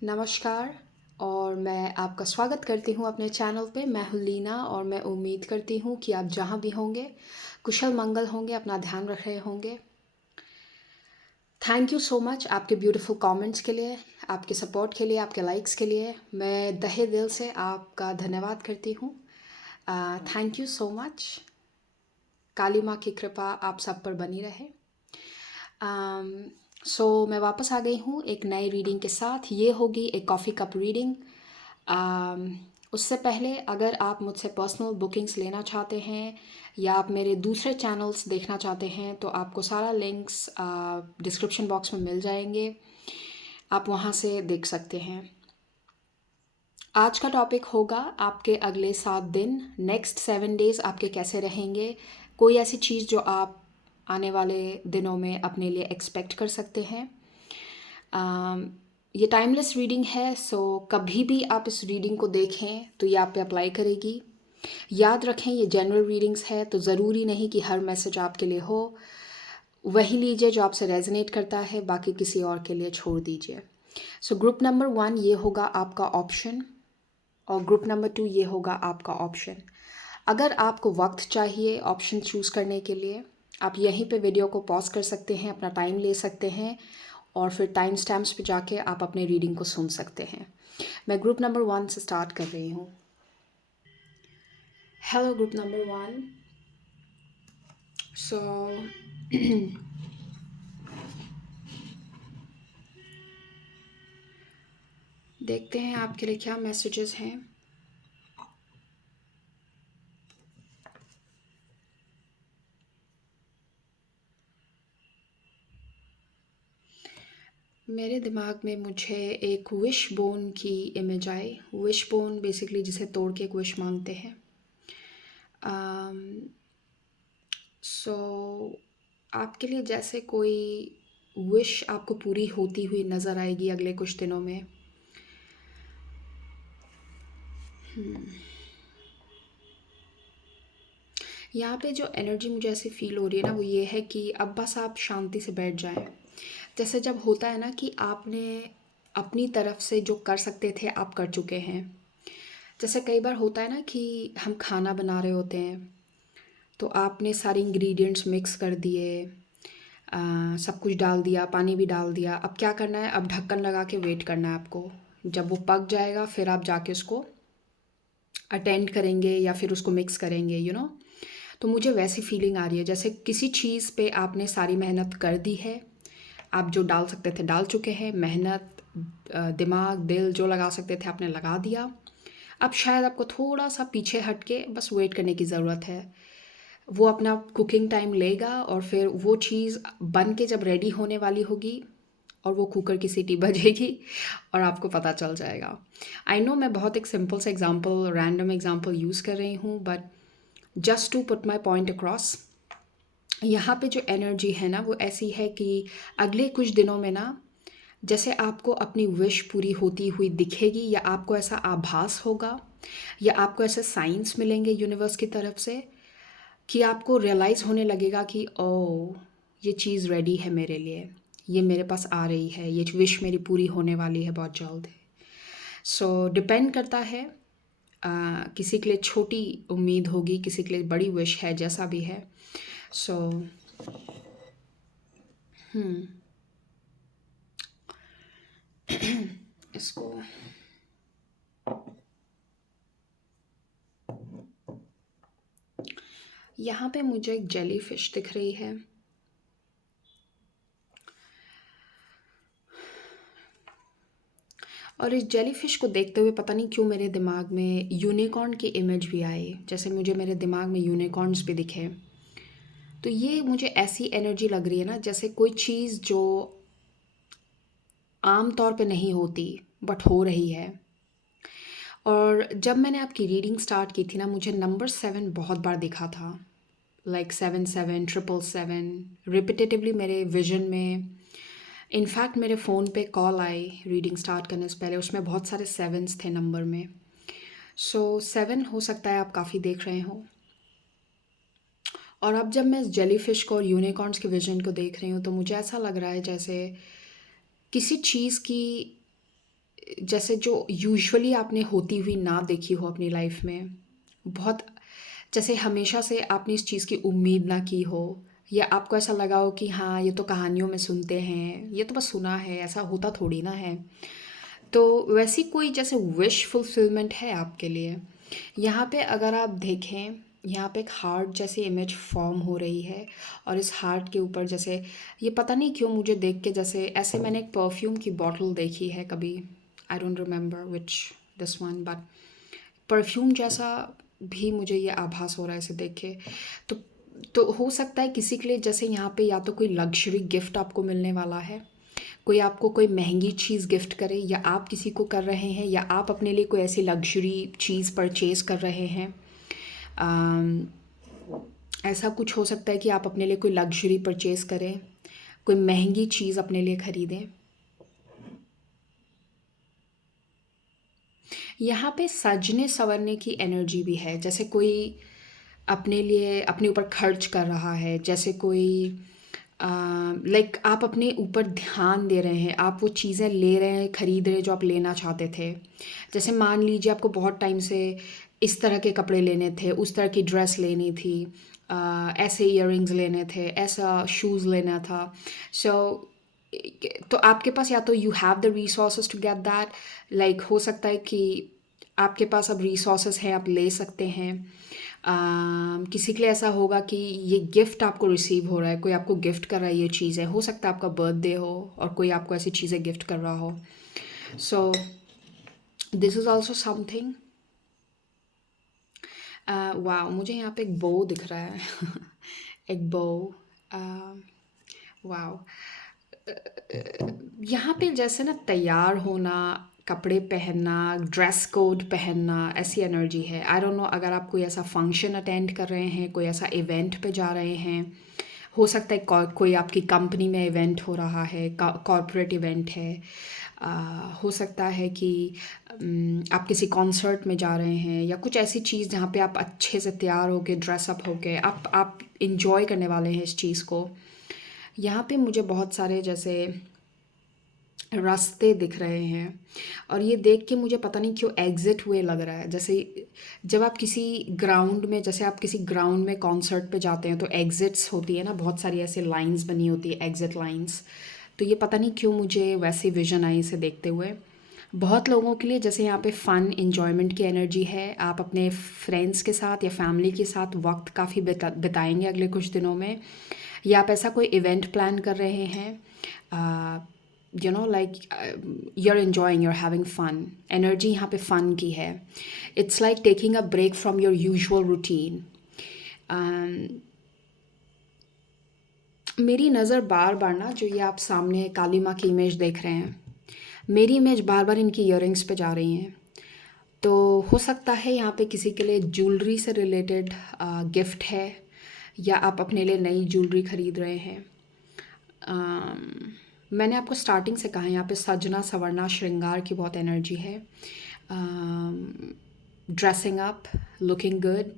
नमस्कार और मैं आपका स्वागत करती हूँ अपने चैनल पे। मैं हूँ लीना और मैं उम्मीद करती हूँ कि आप जहाँ भी होंगे कुशल मंगल होंगे, अपना ध्यान रख रहे होंगे। थैंक यू सो मच आपके ब्यूटीफुल कमेंट्स के लिए, आपके सपोर्ट के लिए, आपके लाइक्स के लिए। मैं तहे दिल से आपका धन्यवाद करती हूँ। Thank you so much. Kali माँ की कृपा आप सब पर बनी रहे। सो मैं वापस आ गई हूँ एक नई रीडिंग के साथ। ये होगी एक कॉफ़ी कप रीडिंग। उससे पहले अगर आप मुझसे पर्सनल बुकिंग्स लेना चाहते हैं या आप मेरे दूसरे चैनल्स देखना चाहते हैं तो आपको सारा लिंक्स डिस्क्रिप्शन बॉक्स में मिल जाएंगे, आप वहाँ से देख सकते हैं। आज का टॉपिक होगा आपके अगले 7 दिन, नेक्स्ट 7 डेज़ आपके कैसे रहेंगे। कोई ऐसी चीज़ जो आप आने वाले दिनों में अपने लिए एक्सपेक्ट कर सकते हैं। ये टाइमलेस रीडिंग है, सो कभी भी आप इस रीडिंग को देखें तो ये आप पे अप्लाई करेगी। याद रखें ये जनरल रीडिंग्स है तो ज़रूरी नहीं कि हर मैसेज आपके लिए हो। वही लीजिए जो आपसे रेजोनेट करता है, बाकी किसी और के लिए छोड़ दीजिए। सो ग्रुप नंबर 1 ये होगा आपका ऑप्शन और ग्रुप नंबर 2 ये होगा आपका ऑप्शन। अगर आपको वक्त चाहिए ऑप्शन चूज़ करने के लिए, आप यहीं पे वीडियो को पॉज कर सकते हैं, अपना टाइम ले सकते हैं और फिर टाइम स्टैम्प्स पे जाके आप अपने रीडिंग को सुन सकते हैं। मैं ग्रुप नंबर 1 से स्टार्ट कर रही हूँ। Hello group number 1। सो देखते हैं आपके लिए क्या मैसेजेस हैं। मेरे दिमाग में मुझे एक विश बोन की image I. Wish bone basically जिसे तोड़ के एक विश मांगते हैं। सो आपके लिए जैसे कोई विश आपको पूरी होती हुई नज़र आएगी अगले कुछ दिनों में। यहाँ पे जो एनर्जी मुझे ऐसी फील हो रही है ना, वो ये है कि अब बस आप शांति से बैठ जाएं। जैसे जब होता है ना कि आपने अपनी तरफ से जो कर सकते थे आप कर चुके हैं। जैसे कई बार होता है ना कि हम खाना बना रहे होते हैं तो आपने सारे इंग्रेडिएंट्स मिक्स कर दिए, सब कुछ डाल दिया, पानी भी डाल दिया। अब क्या करना है, अब ढक्कन लगा के वेट करना है आपको। जब वो पक जाएगा फिर आप जाके उसको अटेंड करेंगे या फिर उसको मिक्स करेंगे, तो मुझे वैसी फीलिंग आ रही है जैसे किसी चीज़ पे आपने सारी मेहनत कर दी है। आप जो डाल सकते थे डाल चुके हैं, मेहनत, दिमाग, दिल जो लगा सकते थे आपने लगा दिया। अब शायद आपको थोड़ा सा पीछे हट के बस वेट करने की ज़रूरत है। वो अपना कुकिंग टाइम लेगा और फिर वो चीज़ बन के जब रेडी होने वाली होगी और वो कुकर की सीटी बजेगी और आपको पता चल जाएगा। आई नो मैं बहुत एक सिंपल सा एग्जांपल, रैंडम एग्जांपल यूज़ कर रही हूँ, but just to put my point across, यहाँ पे जो एनर्जी है ना वो ऐसी है कि अगले कुछ दिनों में ना जैसे आपको अपनी विश पूरी होती हुई दिखेगी या आपको ऐसा आभास होगा या आपको ऐसे साइंस मिलेंगे यूनिवर्स की तरफ से कि आपको रियलाइज़ होने लगेगा कि ओ ये चीज़ रेडी है मेरे लिए, ये मेरे पास आ रही है, ये विश मेरी पूरी होने वाली है बहुत जल्द। सो डिपेंड करता है, किसी के लिए छोटी उम्मीद होगी, किसी के लिए बड़ी विश है, जैसा भी है। सो इसको यहाँ पे मुझे एक जेली फिश दिख रही है। और इस जेलीफ़िश को देखते हुए पता नहीं क्यों मेरे दिमाग में यूनिकॉर्न की इमेज भी आई, जैसे मुझे मेरे दिमाग में यूनिकॉर्न्स भी दिखे। तो ये मुझे ऐसी एनर्जी लग रही है ना जैसे कोई चीज़ जो आम तौर पे नहीं होती बट हो रही है। और जब मैंने आपकी रीडिंग स्टार्ट की थी ना, मुझे नंबर 7 बहुत बार दिखा था। लाइक 7777 रिपीटेटिवली मेरे विजन में। इनफैक्ट मेरे फ़ोन पे कॉल आई रीडिंग स्टार्ट करने से पहले, उसमें बहुत सारे सेवन्स थे नंबर में। सो 7 हो सकता है आप काफ़ी देख रहे हो। और अब जब मैं इस जेलीफ़िश को और यूनिकॉर्न्स के विज़न को देख रही हूँ तो मुझे ऐसा लग रहा है जैसे किसी चीज़ की जैसे जो यूजुअली आपने होती हुई ना देखी हो अपनी लाइफ में, बहुत जैसे हमेशा से आपने इस चीज़ की उम्मीद ना की हो, या आपको ऐसा लगा हो कि हाँ ये तो कहानियों में सुनते हैं, ये तो बस सुना है, ऐसा होता थोड़ी ना है। तो वैसी कोई जैसे विश फुलफिलमेंट है आपके लिए। यहाँ पे अगर आप देखें, यहाँ पे एक हार्ट जैसी इमेज फॉर्म हो रही है, और इस हार्ट के ऊपर जैसे, ये पता नहीं क्यों मुझे देख के जैसे ऐसे, मैंने एक परफ्यूम की बॉटल देखी है कभी, I don't remember which this one, but perfume जैसा भी मुझे ये आभास हो रहा है इसे देख के। तो हो सकता है किसी के लिए जैसे यहाँ पे या तो कोई लग्जरी गिफ्ट आपको मिलने वाला है, कोई आपको कोई महंगी चीज़ गिफ्ट करे, या आप किसी को कर रहे हैं, या आप अपने लिए कोई ऐसी लग्जरी चीज़ परचेज़ कर रहे हैं। अम, ऐसा कुछ हो सकता है कि आप अपने लिए कोई लग्जरी परचेज़ करें, कोई महंगी चीज़ अपने लिए ख़रीदें। यहाँ पे सजने संवरने की एनर्जी भी है, जैसे कोई अपने लिए अपने ऊपर खर्च कर रहा है, जैसे कोई लाइक आप अपने ऊपर ध्यान दे रहे हैं, आप वो चीज़ें ले रहे हैं, ख़रीद रहे हैं जो आप लेना चाहते थे। जैसे मान लीजिए आपको बहुत टाइम से इस तरह के कपड़े लेने थे, उस तरह की ड्रेस लेनी थी, ऐसे इयररिंग्स लेने थे, ऐसा शूज़ लेना था। सो तो आपके पास या तो you have the resources to get that, like हो सकता है कि आपके पास अब रिसोर्सेज हैं, आप ले सकते हैं। किसी के लिए ऐसा होगा कि ये गिफ्ट आपको रिसीव हो रहा है, कोई आपको गिफ्ट कर रहा है ये चीज़ें, हो सकता है आपका बर्थडे हो और कोई आपको ऐसी चीज़ें गिफ्ट कर रहा हो। So this is also something. वाह, मुझे यहाँ पे एक बो दिख रहा है एक बो। वाह, यहाँ पे जैसे ना तैयार होना, कपड़े पहनना, ड्रेस कोड पहनना, ऐसी एनर्जी है। आई डोंट नो, अगर आप कोई ऐसा फंक्शन अटेंड कर रहे हैं, कोई ऐसा इवेंट पे जा रहे हैं, हो सकता है कोई आपकी कंपनी में इवेंट हो रहा है, कॉरपोरेट इवेंट है। हो सकता है कि आप किसी कॉन्सर्ट में जा रहे हैं, या कुछ ऐसी चीज़ जहाँ पे आप अच्छे से तैयार होके, ड्रेसअप होके आप इंजॉय करने वाले हैं इस चीज़ को। यहाँ पे मुझे बहुत सारे जैसे रास्ते दिख रहे हैं, और ये देख के मुझे पता नहीं क्यों एग्ज़िट हुए लग रहा है। जैसे जब आप किसी ग्राउंड में, जैसे आप किसी ग्राउंड में कॉन्सर्ट पे जाते हैं तो एग्ज़िट्स होती है ना, बहुत सारी ऐसे लाइंस बनी होती है, एग्ज़िट लाइंस। तो ये पता नहीं क्यों मुझे वैसी विज़न आई इसे देखते हुए। बहुत लोगों के लिए जैसे यहाँ पे फ़न एन्जॉयमेंट की एनर्जी है, आप अपने फ्रेंड्स के साथ या फैमिली के साथ वक्त काफ़ी बिताएंगे अगले कुछ दिनों में, या आप ऐसा कोई इवेंट प्लान कर रहे हैं, you know like you are enjoying, you are having fun. Energy यहाँ पे फ़न की है। It's like taking a break from your usual routine. मेरी नज़र बार बार ना, जो ये आप सामने काली माँ की इमेज देख रहे हैं, मेरी इमेज बार बार इनकी ईयरिंग्स पे जा रही हैं। तो हो सकता है यहाँ पे किसी के लिए ज्वेलरी से रिलेटेड गिफ्ट है, या आप अपने लिए नई ज्वेलरी खरीद रहे हैं। मैंने आपको स्टार्टिंग से कहा है, यहाँ पे सजना संवरना श्रृंगार की बहुत एनर्जी है। Dressing up, looking good.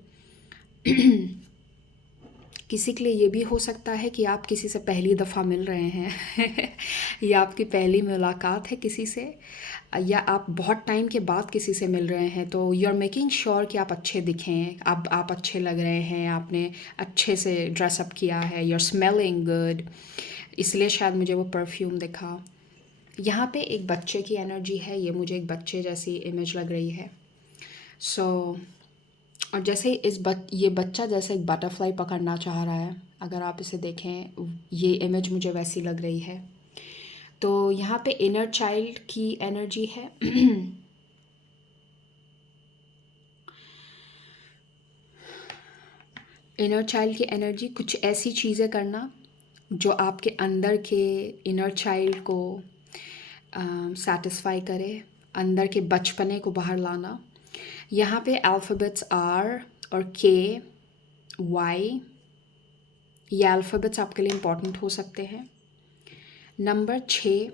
किसी के लिए ये भी हो सकता है कि आप किसी से पहली दफ़ा मिल रहे हैं या आपकी पहली मुलाकात है किसी से, या आप बहुत टाइम के बाद किसी से मिल रहे हैं। तो यू आर मेकिंग श्योर कि आप अच्छे दिखें, आप अच्छे लग रहे हैं, आपने अच्छे से ड्रेसअप किया है, यू आर स्मेलिंग गुड, इसलिए शायद मुझे वो परफ्यूम दिखा। यहाँ पे एक बच्चे की एनर्जी है, ये मुझे एक बच्चे जैसी इमेज लग रही है। सो और जैसे ये बच्चा जैसे एक बटरफ्लाई पकड़ना चाह रहा है, अगर आप इसे देखें, ये इमेज मुझे वैसी लग रही है। तो यहाँ पे इनर चाइल्ड की एनर्जी है। इनर चाइल्ड की एनर्जी, कुछ ऐसी चीज़ें करना जो आपके अंदर के इनर चाइल्ड को सेटिस्फाई करे, अंदर के बचपने को बाहर लाना। यहाँ पे अल्फ़ाबेट्स आर और के, वाई, ये अल्फ़ाबेट्स आपके लिए इम्पॉर्टेंट हो सकते हैं। नंबर 6,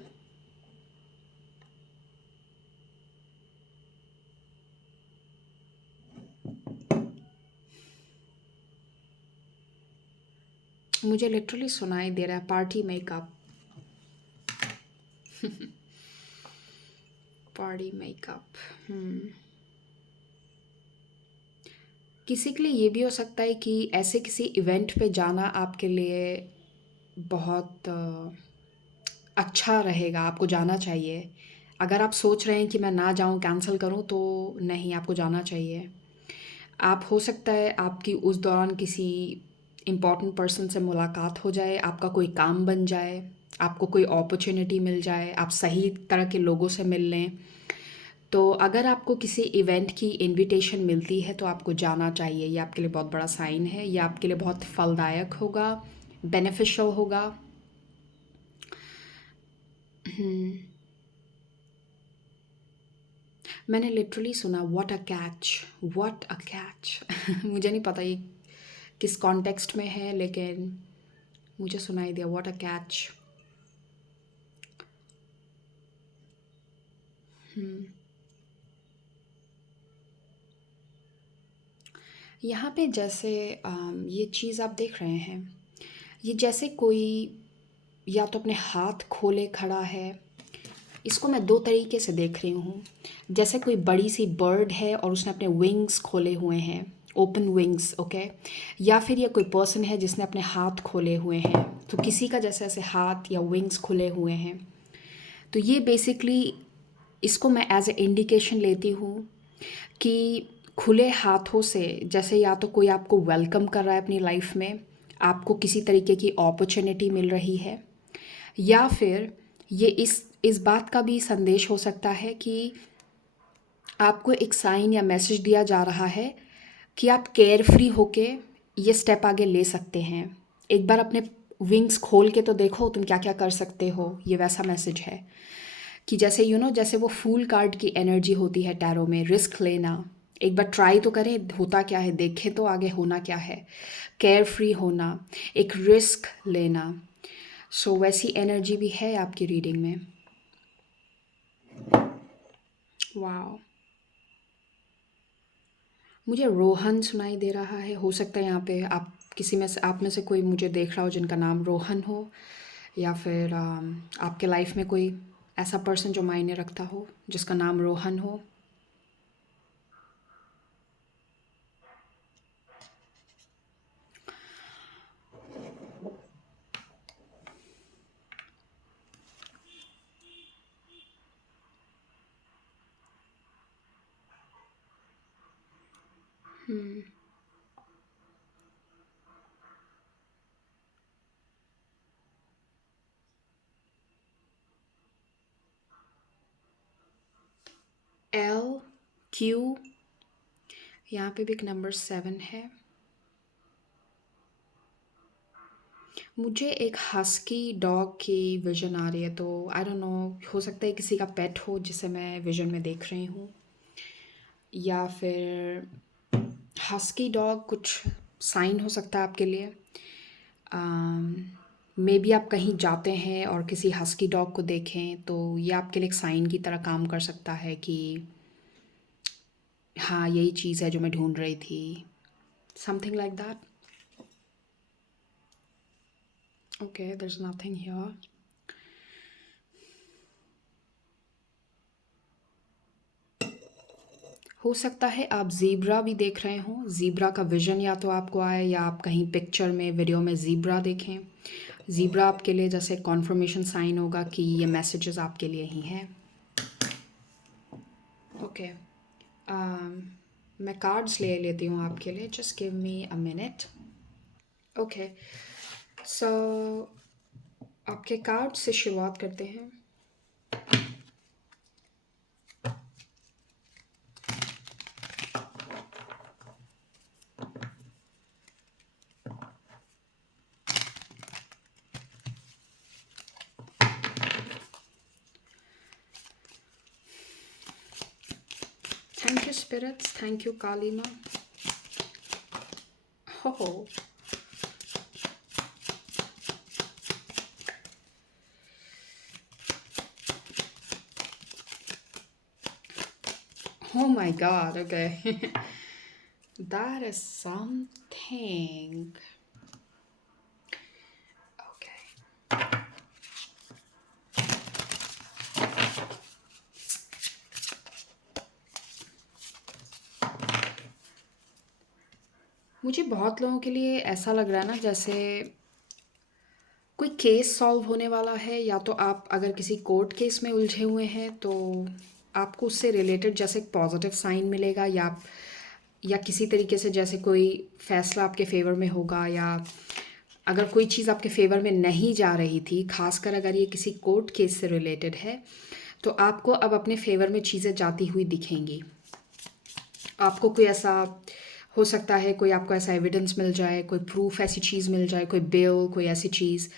मुझे लिटरली सुनाई दे रहा है पार्टी मेकअप। Party makeup. किसी के लिए ये भी हो सकता है कि ऐसे किसी इवेंट पे जाना आपके लिए बहुत अच्छा रहेगा, आपको जाना चाहिए। अगर आप सोच रहे हैं कि मैं ना जाऊँ, कैंसल करूँ, तो नहीं, आपको जाना चाहिए। आप हो सकता है आपकी उस दौरान किसी इम्पोर्टेंट पर्सन से मुलाकात हो जाए, आपका कोई काम बन जाए, आपको कोई अपॉर्चुनिटी मिल जाए, आप सही तरह के लोगों से मिल लें। तो अगर आपको किसी इवेंट की इनविटेशन मिलती है तो आपको जाना चाहिए। ये आपके लिए बहुत बड़ा साइन है, ये आपके लिए बहुत फलदायक होगा, बेनिफिशियल होगा। मैंने लिटरली सुना what a catch, what a catch. मुझे नहीं पता ये किस कॉन्टेक्स्ट में है, लेकिन मुझे सुनाई दिया व्हाट अ कैच। यहाँ पे जैसे ये चीज़ आप देख रहे हैं, ये जैसे कोई या तो अपने हाथ खोले खड़ा है। इसको मैं दो तरीके से देख रही हूँ। जैसे कोई बड़ी सी बर्ड है और उसने अपने विंग्स खोले हुए हैं, ओपन विंग्स, ओके। या फिर ये कोई पर्सन है जिसने अपने हाथ खोले हुए हैं। तो किसी का जैसे ऐसे हाथ या विंग्स खुले हुए हैं। तो ये बेसिकली, इसको मैं एज ए इंडिकेशन लेती हूँ कि खुले हाथों से, जैसे या तो कोई आपको वेलकम कर रहा है अपनी लाइफ में, आपको किसी तरीके की अपॉर्चुनिटी मिल रही है, या फिर ये इस बात का भी संदेश हो सकता है कि आपको एक साइन या मैसेज दिया जा रहा है कि आप केयर फ्री होके ये स्टेप आगे ले सकते हैं। एक बार अपने विंग्स खोल के तो देखो तुम क्या क्या कर सकते हो, ये वैसा मैसेज है। कि जैसे जैसे वो फूल कार्ड की एनर्जी होती है टैरो में, रिस्क लेना। एक बार ट्राई तो करें होता क्या है, देखें तो आगे होना क्या है। केयर फ्री होना, एक रिस्क लेना। सो वैसी एनर्जी भी है आपकी रीडिंग में। वाह। मुझे रोहन सुनाई दे रहा है। हो सकता है यहाँ पे आप में से कोई मुझे देख रहा हो जिनका नाम रोहन हो, या फिर आपके लाइफ में कोई ऐसा पर्सन जो मायने रखता हो जिसका नाम रोहन हो। LQ, यहाँ पे भी एक नंबर 7 है। मुझे एक हस्की डॉग की विज़न आ रही है, तो आई डोंट नो, हो सकता है किसी का पेट हो जिसे मैं विज़न में देख रही हूँ, या फिर हस्की डॉग कुछ साइन हो सकता है आपके लिए। मे बी आप कहीं जाते हैं और किसी हस्की डॉग को देखें तो ये आपके लिए एक साइन की तरह काम कर सकता है कि हाँ, यही चीज़ है जो मैं ढूंढ रही थी, something like that. Okay, there is nothing here. हो सकता है आप ज़ीब्रा भी देख रहे हों। ज़ीब्रा का विज़न या तो आपको आए, या आप कहीं पिक्चर में, वीडियो में ज़ीब्रा देखें। ज़ीब्रा आपके लिए जैसे कॉन्फर्मेशन साइन होगा कि ये मैसेजेस आपके लिए ही हैं। ओके, मैं कार्ड्स ले लेती हूँ आपके लिए। Just give me a minute. Okay, so आपके कार्ड से शुरुआत करते हैं। Thank you spirits, thank you Kali माँ। हो, oh my god, okay. That is something. Okay. मुझे बहुत लोगों के लिए ऐसा लग रहा है ना, जैसे कोई केस सॉल्व होने वाला है, या तो आप अगर किसी कोर्ट केस में उलझे हुए हैं तो आपको उससे रिलेटेड जैसे एक पॉजिटिव साइन मिलेगा, या किसी तरीके से जैसे कोई फैसला आपके फेवर में होगा, या अगर कोई चीज़ आपके फेवर में नहीं जा रही थी, खासकर अगर ये किसी कोर्ट केस से रिलेटेड है, तो आपको अब अपने फेवर में चीज़ें जाती हुई दिखेंगी। आपको कोई ऐसा हो सकता है, कोई आपको ऐसा एविडेंस मिल जाए, कोई प्रूफ ऐसी चीज़ मिल जाए, कोई बिल, कोई ऐसी चीज़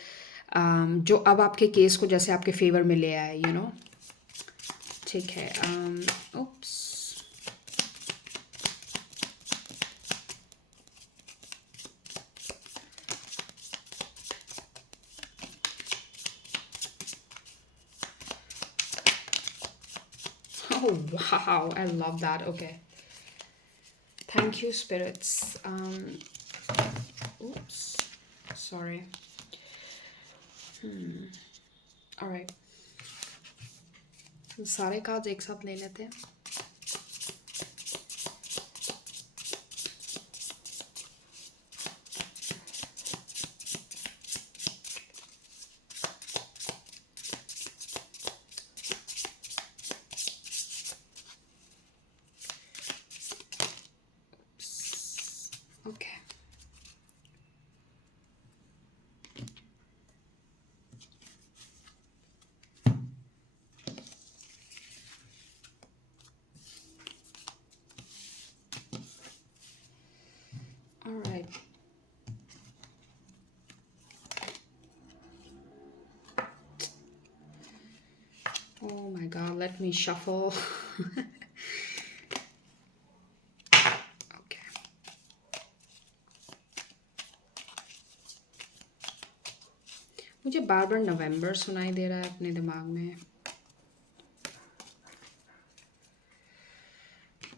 जो अब आपके केस को जैसे आपके फेवर में ले आए, ठीक है। उप्स। Oh wow, I love that. Okay. Thank you, spirits. Oops. Sorry. All right. सारे कार्ड्स एक साथ ले लेते हैं। Okay. All right. Oh my God, let me shuffle. Okay. मुझे बार बार नवंबर सुनाई दे रहा है अपने दिमाग में।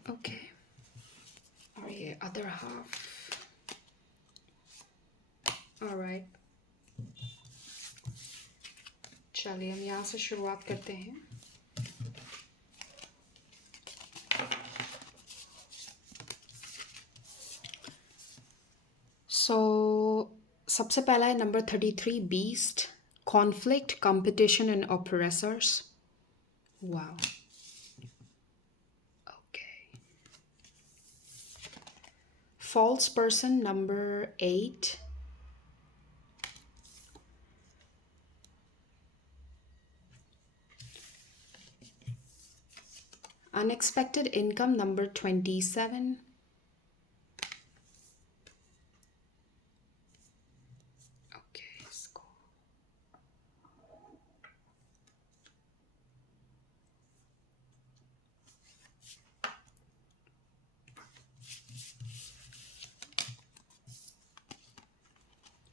ओके। और ये अदर हाफ। ऑलराइट, चलिए हम यहाँ से शुरुआत करते हैं। सबसे पहला है number 33, beast, conflict, competition and oppressors. Wow. Okay. False person number 8, unexpected income number 27, okay, इसको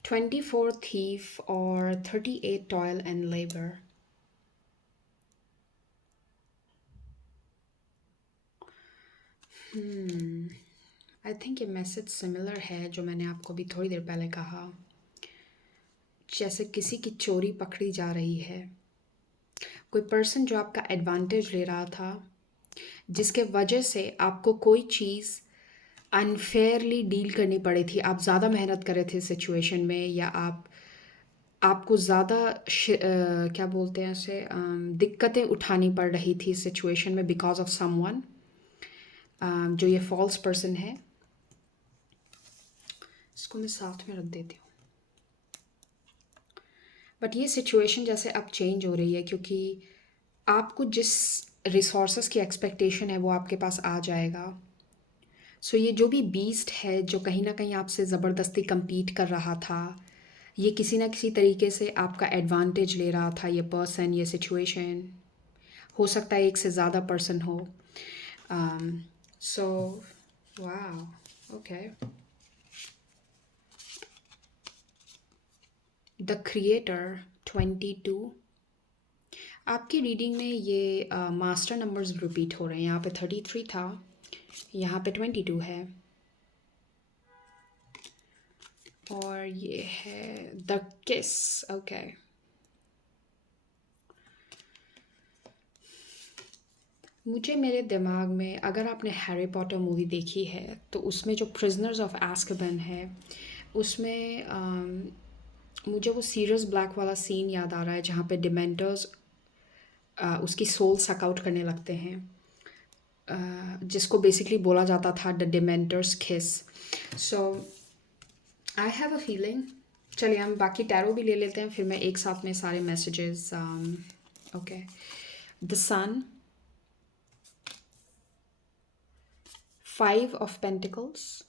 24 thief और 38 toil and labor। I think ये मैसेज सिमिलर है जो मैंने आपको भी थोड़ी देर पहले कहा, जैसे किसी की चोरी पकड़ी जा रही है, कोई पर्सन जो आपका एडवांटेज ले रहा था, जिसके वजह से आपको कोई चीज़ अनफेयरली डील करनी पड़ी थी। आप ज़्यादा मेहनत कर रहे थे सिचुएशन में, या आपको ज़्यादा क्या बोलते हैं उसे, दिक्कतें उठानी पड़ रही थी सिचुएशन में बिकॉज ऑफ समवन। जो ये फॉल्स पर्सन है, इसको मैं साथ में रख देती हूँ। बट ये सिचुएशन जैसे अब चेंज हो रही है, क्योंकि आपको जिस रिसोर्सेस की एक्सपेक्टेशन है वो आपके पास आ जाएगा। सो ये जो भी बीस्ट है जो कहीं ना कहीं आपसे ज़बरदस्ती compete कर रहा था, ये किसी ना किसी तरीके से आपका एडवांटेज ले रहा था। ये पर्सन, ये सिचुएशन, हो सकता है एक से ज़्यादा पर्सन हो। So wow, okay. The creator 22। आपकी रीडिंग में ये मास्टर नंबर्स रिपीट हो रहे हैं। यहाँ पे 33 था, यहाँ पे 22 है, और ये है द किस। ओके। मुझे मेरे दिमाग में, अगर आपने हैरी पॉटर मूवी देखी है तो उसमें जो प्रिजनर्स ऑफ एazkaban है, उसमें मुझे वो सीरियस ब्लैक वाला सीन याद आ रहा है जहाँ पे डिमेंटर्स उसकी सोल सक आउट करने लगते हैं, जिसको बेसिकली बोला जाता था द डिमेंटर्स किस। सो आई हैव अ फीलिंग, चलिए हम बाकी टैरो भी ले लेते हैं, फिर मैं एक साथ में सारे messages. Okay, the sun, five of pentacles,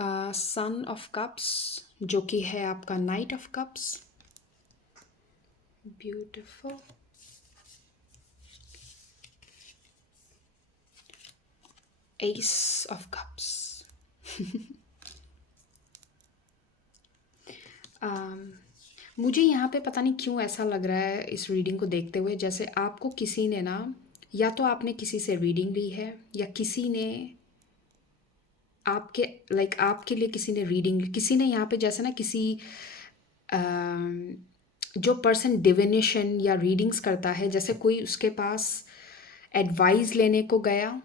sun of cups जो कि है आपका knight of cups, beautiful, ace of cups. मुझे यहाँ पे पता नहीं क्यों ऐसा लग रहा है इस रीडिंग को देखते हुए, जैसे आपको किसी ने ना, या तो आपने किसी से रीडिंग ली है या किसी ने आपके आपके लिए किसी ने रीडिंग ली, किसी ने यहाँ पे जैसे ना किसी अम, जो पर्सन डिविनेशन या रीडिंग्स करता है, जैसे कोई उसके पास एडवाइस लेने को गया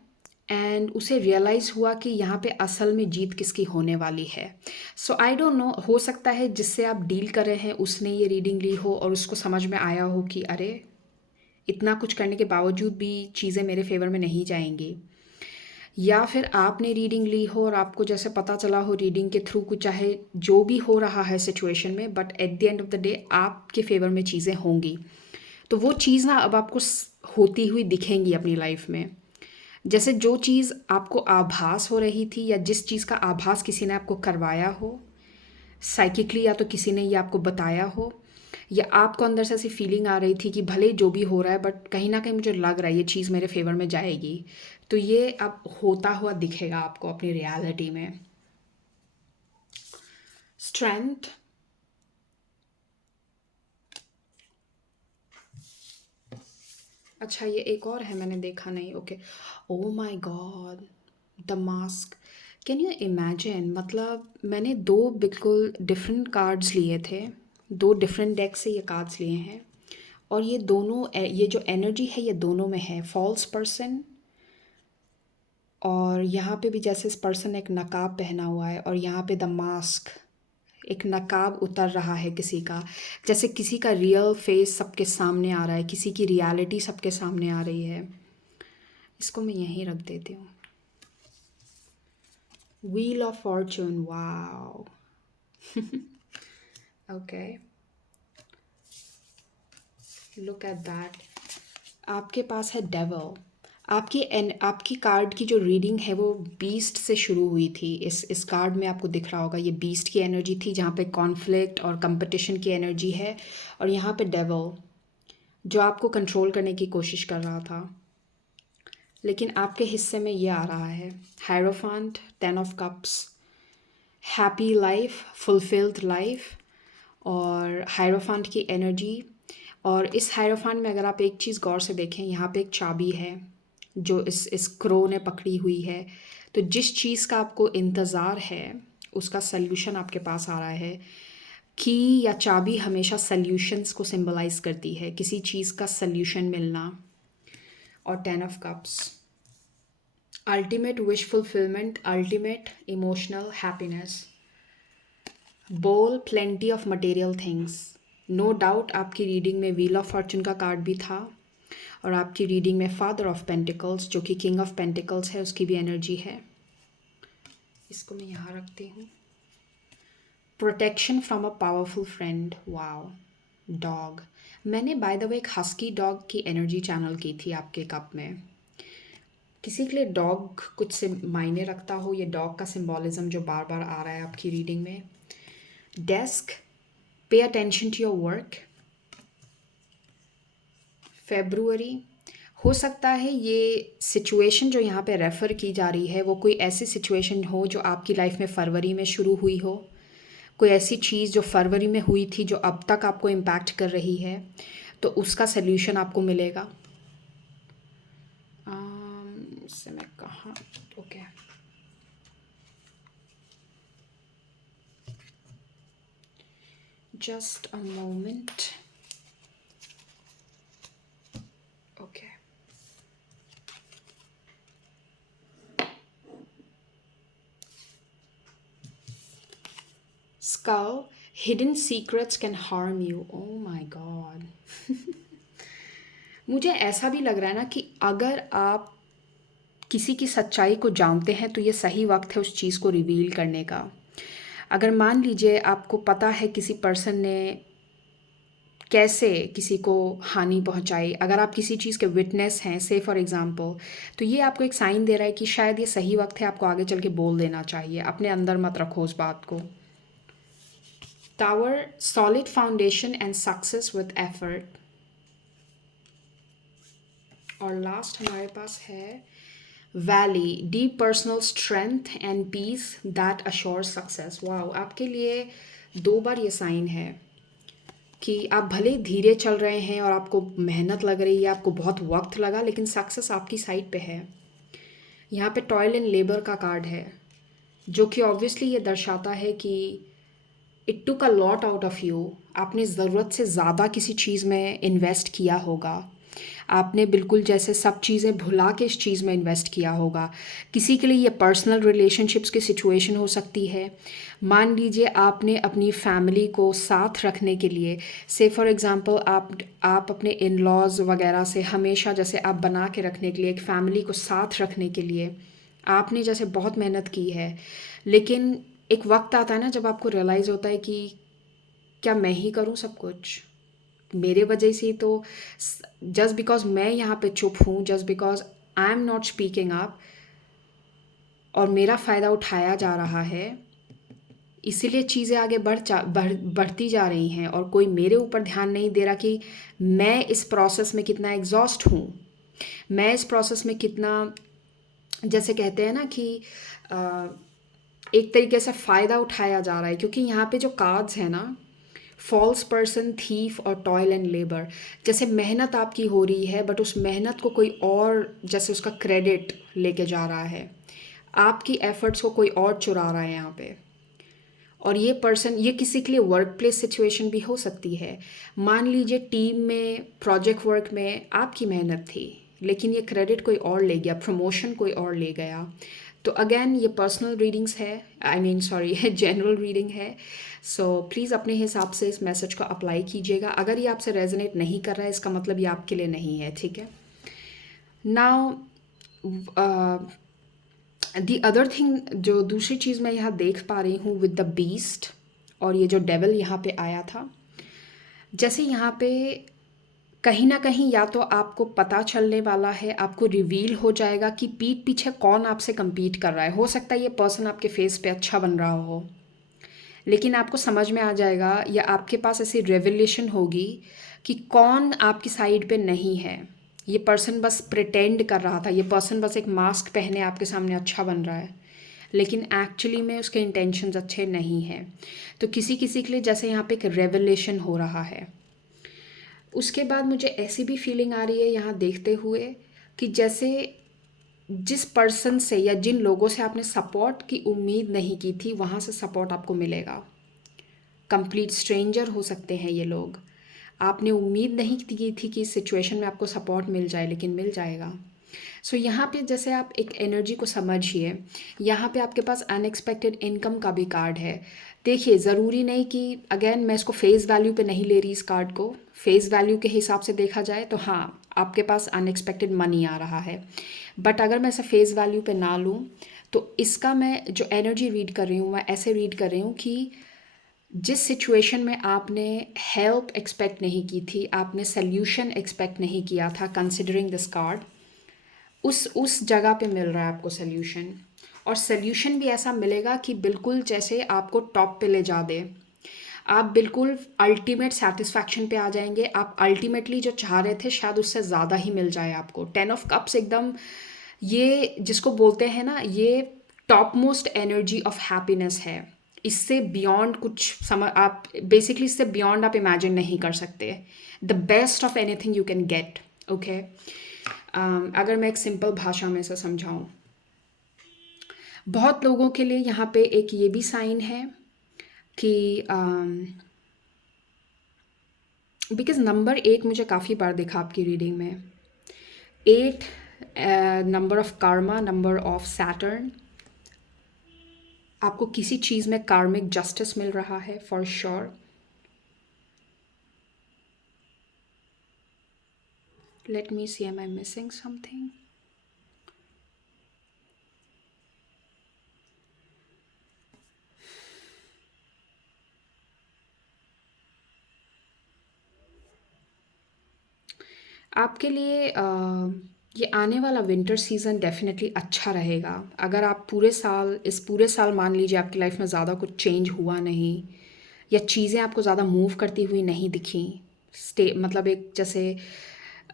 एंड उसे रियलाइज़ हुआ कि यहाँ पे असल में जीत किसकी होने वाली है। सो आई डोंट नो, हो सकता है जिससे आप डील कर रहे हैं उसने ये रीडिंग ली हो और उसको समझ में आया हो कि अरे, इतना कुछ करने के बावजूद भी चीज़ें मेरे फेवर में नहीं जाएंगी, या फिर आपने रीडिंग ली हो और आपको जैसे पता चला हो रीडिंग के थ्रू कुछ, चाहे जो भी हो रहा है सिचुएशन में, but at the end of the day आपके फेवर में चीज़ें होंगी। तो वो चीज़ ना अब आपको होती हुई दिखेंगी अपनी लाइफ में। जैसे जो चीज़ आपको आभास हो रही थी या जिस चीज़ का आभास किसी ने आपको करवाया हो साइकिकली, या तो किसी ने ये आपको बताया हो, या आपको अंदर से ऐसी फीलिंग आ रही थी कि भले जो भी हो रहा है बट कहीं ना कहीं मुझे लग रहा है ये चीज़ मेरे फेवर में जाएगी, तो ये अब होता हुआ दिखेगा आपको अपनी रियलिटी में। स्ट्रेंथ, अच्छा ये एक और है, मैंने देखा नहीं। Okay, oh my God, the mask. Can you imagine, मतलब मैंने दो बिल्कुल डिफरेंट कार्ड्स लिए थे, दो डिफरेंट डेक से ये कार्ड्स लिए हैं, और ये दोनों ये जो एनर्जी है ये दोनों में है, फॉल्स पर्सन, और यहाँ पे भी जैसे इस पर्सन ने एक नकाब पहना हुआ है, और यहाँ पे द मास्क, एक नकाब उतर रहा है किसी का, जैसे किसी का रियल फेस सबके सामने आ रहा है, किसी की रियलिटी सबके सामने आ रही है। इसको मैं यहीं रख देती हूँ। Wheel of Fortune, wow. Okay, look at that. आपके पास है डेविल। आपकी कार्ड की जो रीडिंग है वो बीस्ट से शुरू हुई थी। इस कार्ड में आपको दिख रहा होगा ये बीस्ट की एनर्जी थी, जहाँ पे कॉन्फ्लिक्ट और कंपटीशन की एनर्जी है, और यहाँ पे डेविल जो आपको कंट्रोल करने की कोशिश कर रहा था। लेकिन आपके हिस्से में ये आ रहा है hierophant, ten of cups, happy life, fulfilled life, और हायरोफांट की एनर्जी। और इस हायरोफांट में अगर आप एक चीज़ गौर से देखें, यहाँ पे एक चाबी है जो इस क्रो ने पकड़ी हुई है। तो जिस चीज़ का आपको इंतज़ार है उसका सल्यूशन आपके पास आ रहा है। की या चाबी हमेशा सल्यूशंस को सिंबलाइज करती है, किसी चीज़ का सल्यूशन मिलना। और ten of cups, ultimate wish fulfilment, ultimate emotional happiness, बोल, plenty of material things. No doubt आपकी रीडिंग में व्हील ऑफ फॉर्चून का कार्ड भी था, और आपकी रीडिंग में फादर ऑफ पेंटिकल्स जो कि किंग ऑफ पेंटिकल्स है उसकी भी एनर्जी है। इसको मैं यहाँ रखती हूँ। Protection from a powerful friend, wow. Dog, मैंने बाय द वे एक हस्की डॉग की एनर्जी चैनल की थी आपके कप में। किसी के लिए डॉग कुछ से मायने रखता हो, ये डॉग का सिंबॉलिज्म जो बार बार आ रहा है आपकी रीडिंग में। Desk, pay attention to your work. February, हो सकता है ये सिचुएशन जो यहाँ पे रेफ़र की जा रही है वो कोई ऐसी सिचुएशन हो जो आपकी लाइफ में फरवरी में शुरू हुई हो, कोई ऐसी चीज़ जो फरवरी में हुई थी जो अब तक आपको इम्पैक्ट कर रही है, तो उसका सल्यूशन आपको मिलेगा। इससे मैं कहाँ, okay, just a moment. skull, hidden secrets can harm you. Oh my god. मुझे ऐसा भी लग रहा है ना कि अगर आप किसी की सच्चाई को जानते हैं तो ये सही वक्त है उस चीज़ को रिवील करने का। अगर मान लीजिए आपको पता है किसी पर्सन ने कैसे किसी को हानि पहुंचाई, अगर आप किसी चीज़ के विटनेस हैं, से फॉर एग्ज़ाम्पल, तो ये आपको एक साइन दे रहा है कि शायद ये सही वक्त है आपको आगे चल के बोल देना चाहिए, अपने अंदर मत रखो उस बात को। Tower, solid foundation and success with effort. और लास्ट हमारे पास है valley, deep personal strength and peace that assure success. Wow, आपके लिए 2 बार ये साइन है कि आप भले धीरे चल रहे हैं और आपको मेहनत लग रही है, आपको बहुत वक्त लगा, लेकिन सक्सेस आपकी साइड पे है। यहाँ पे टॉयल एंड लेबर का कार्ड है, जो कि ऑब्वियसली ये दर्शाता है कि it took a lot out of you. आपने ज़रूरत से ज़्यादा किसी चीज़ में इन्वेस्ट किया होगा, आपने बिल्कुल जैसे सब चीज़ें भुला के इस चीज़ में इन्वेस्ट किया होगा। किसी के लिए ये पर्सनल रिलेशनशिप्स की सिचुएशन हो सकती है। मान लीजिए आपने अपनी फैमिली को साथ रखने के लिए, से फॉर एग्ज़ाम्पल आप अपने इन लॉज वगैरह से हमेशा जैसे आप बना के रखने के लिए, एक फ़ैमिली को साथ रखने के लिए आपने जैसे बहुत मेहनत की है, लेकिन एक वक्त आता है ना जब आपको रियलाइज़ होता है कि क्या मैं ही करूँ सब कुछ, मेरे वजह से ही तो, जस्ट बिकॉज मैं यहाँ पे चुप हूँ, just because I am not speaking up और मेरा फ़ायदा उठाया जा रहा है, इसीलिए चीज़ें आगे बढ़ती जा रही हैं और कोई मेरे ऊपर ध्यान नहीं दे रहा कि मैं इस प्रोसेस में कितना एग्जॉस्ट हूँ, मैं इस प्रोसेस में कितना, जैसे कहते हैं ना कि एक तरीके से फ़ायदा उठाया जा रहा है। क्योंकि यहाँ पे जो कार्ड्स हैं ना, फॉल्स पर्सन, थीफ और टॉयल एंड लेबर, जैसे मेहनत आपकी हो रही है बट उस मेहनत को कोई और जैसे उसका क्रेडिट लेके जा रहा है, आपकी एफर्ट्स को कोई और चुरा रहा है यहाँ पे। और ये पर्सन, ये किसी के लिए वर्क प्लेस सिचुएशन भी हो सकती है। मान लीजिए टीम में, प्रोजेक्ट वर्क में आपकी मेहनत थी, लेकिन ये क्रेडिट कोई और ले गया, प्रमोशन कोई और ले गया। तो अगेन ये पर्सनल रीडिंग्स है, आई मीन सॉरी है जनरल रीडिंग है। सो प्लीज़ अपने हिसाब से इस मैसेज को अप्लाई कीजिएगा। अगर ये आपसे रेजोनेट नहीं कर रहा है, इसका मतलब ये आपके लिए नहीं है, ठीक है। नाउ दी अदर थिंग, जो दूसरी चीज़ मैं यहाँ देख पा रही हूँ विद द बीस्ट और ये जो डेविल यहाँ पे आया था, जैसे यहाँ पे कहीं ना कहीं या तो आपको पता चलने वाला है, आपको रिवील हो जाएगा कि पीठ पीछे कौन आपसे compete कर रहा है। हो सकता है ये पर्सन आपके फेस पे अच्छा बन रहा हो, लेकिन आपको समझ में आ जाएगा या आपके पास ऐसी रेवलेशन होगी कि कौन आपकी साइड पे नहीं है। ये पर्सन बस प्रिटेंड कर रहा था, ये पर्सन बस एक मास्क पहने आपके सामने अच्छा बन रहा है, लेकिन एक्चुअली में उसके इंटेंशंस अच्छे नहीं हैं। तो किसी किसी के लिए जैसे यहाँ पे एक रेवलेशन हो रहा है। उसके बाद मुझे ऐसी भी फीलिंग आ रही है यहाँ देखते हुए कि जैसे जिस पर्सन से या जिन लोगों से आपने सपोर्ट की उम्मीद नहीं की थी, वहाँ से सपोर्ट आपको मिलेगा। कंप्लीट स्ट्रेंजर हो सकते हैं ये लोग, आपने उम्मीद नहीं की थी कि इस सिचुएशन में आपको सपोर्ट मिल जाए, लेकिन मिल जाएगा। सो यहाँ पे जैसे आप एक एनर्जी को समझिए, यहाँ पे आपके पास अनएक्सपेक्टेड इनकम का भी कार्ड है। देखिए ज़रूरी नहीं कि, अगेन मैं इसको फेस वैल्यू पे नहीं ले रही, इस कार्ड को फेस वैल्यू के हिसाब से देखा जाए तो हाँ, आपके पास अनएक्सपेक्टेड मनी आ रहा है, बट अगर मैं इसे फेस वैल्यू पे ना लूँ तो इसका मैं जो एनर्जी रीड कर रही हूँ मैं ऐसे रीड कर रही हूँ कि जिस सिचुएशन में आपने हेल्प एक्सपेक्ट नहीं की थी, आपने सल्यूशन एक्सपेक्ट नहीं किया था, कंसिडरिंग दिस कार्ड, उस जगह पे मिल रहा है आपको सल्यूशन। और सल्यूशन भी ऐसा मिलेगा कि बिल्कुल जैसे आपको टॉप पे ले जा दे, आप बिल्कुल अल्टीमेट सेटिस्फैक्शन पे आ जाएंगे। आप अल्टीमेटली जो चाह रहे थे शायद उससे ज़्यादा ही मिल जाए आपको। 10 ऑफ कप्स एकदम, ये जिसको बोलते हैं ना, ये top most energy of happiness है। इससे बियॉन्ड कुछ समझ, आप बेसिकली इससे बियॉन्ड आप इमेजिन नहीं कर सकते। The best of anything you can get, okay. अगर मैं एक सिंपल भाषा में से समझाऊँ, बहुत लोगों के लिए यहाँ पे एक ये भी साइन है कि बिकॉज नंबर 8 मुझे काफ़ी बार दिखा आपकी रीडिंग में। 8 number of karma, number of Saturn, आपको किसी चीज़ में कार्मिक जस्टिस मिल रहा है for sure. Let me see, am I missing something? आपके लिए ये आने वाला विंटर सीज़न डेफिनेटली अच्छा रहेगा। अगर आप पूरे साल मान लीजिए आपकी लाइफ में ज़्यादा कुछ चेंज हुआ नहीं, या चीज़ें आपको ज़्यादा मूव करती हुई नहीं दिखी, मतलब एक जैसे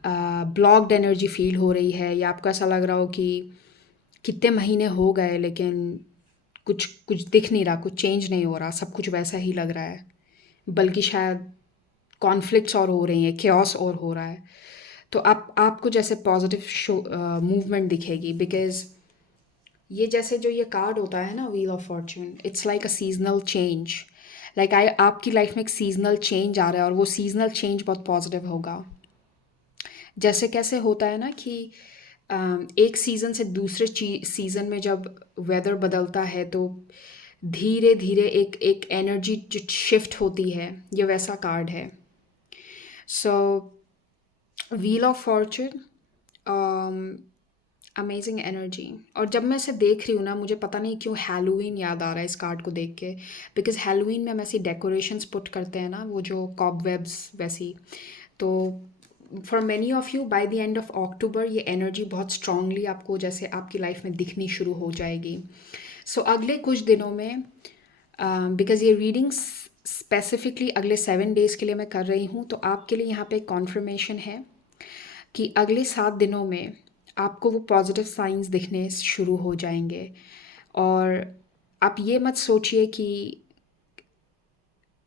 ब्लॉक्ड एनर्जी फील हो रही है, या आपको ऐसा लग रहा हो कि कितने महीने हो गए लेकिन कुछ कुछ दिख नहीं रहा, कुछ चेंज नहीं हो रहा, सब कुछ वैसा ही लग रहा है, बल्कि शायद कॉन्फ्लिक्ट्स और हो रही हैं, केओस और हो रहा है, तो आपको जैसे पॉजिटिव मूवमेंट दिखेगी। बिकॉज ये जैसे जो ये कार्ड होता है ना, wheel of Fortune, it's like a seasonal change. Like आपकी लाइफ में एक सीजनल चेंज आ रहा है, और वो सीजनल चेंज बहुत पॉजिटिव होगा। जैसे कैसे होता है ना कि एक सीज़न से दूसरे सीज़न में जब वेदर बदलता है, तो धीरे धीरे एक एक एनर्जी जो शिफ्ट होती है, ये वैसा कार्ड है। So wheel of fortune, amazing energy. और जब मैं इसे देख रही हूँ ना, मुझे पता नहीं क्यों हैलोवीन याद आ रहा है इस कार्ड को देख के। बिकॉज हैलोवीन में हम ऐसी डेकोरेशंस पुट करते हैं ना, वो जो कॉबवेब्स वैसी। तो for many of you by the end of October ये एनर्जी बहुत स्ट्रांगली आपको जैसे आपकी लाइफ में दिखनी शुरू हो जाएगी। सो अगले कुछ दिनों में, बिकॉज ये रीडिंग्स स्पेसिफिकली अगले 7 डेज़ के लिए मैं कर रही हूँ, तो आपके लिए यहाँ पे एक कॉन्फर्मेशन है कि अगले 7 दिनों में आपको वो पॉजिटिव साइंस दिखने शुरू हो जाएंगे। और आप ये मत सोचिए कि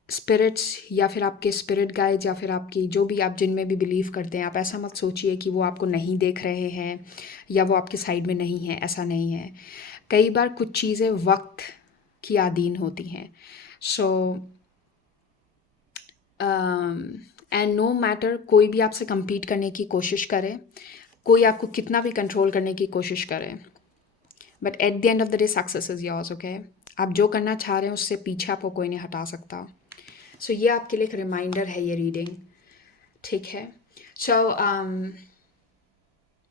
स्पिरिट्स या फिर आपके स्पिरिट गाइड या फिर आपकी जो भी आप जिनमें भी बिलीव करते हैं, आप ऐसा मत सोचिए कि वो आपको नहीं देख रहे हैं या वो आपके साइड में नहीं है। ऐसा नहीं है। कई बार कुछ चीज़ें वक्त की अधीन होती हैं। सो एंड नो मैटर कोई भी आपसे compete करने की कोशिश करे, कोई आपको कितना भी कंट्रोल करने की कोशिश करे, but at the end of the day success is yours. Okay, आप जो करना चाह रहे हैं उससे पीछे आपको कोई नहीं हटा सकता। सो ये आपके लिए एक रिमाइंडर है ये रीडिंग, ठीक है। सो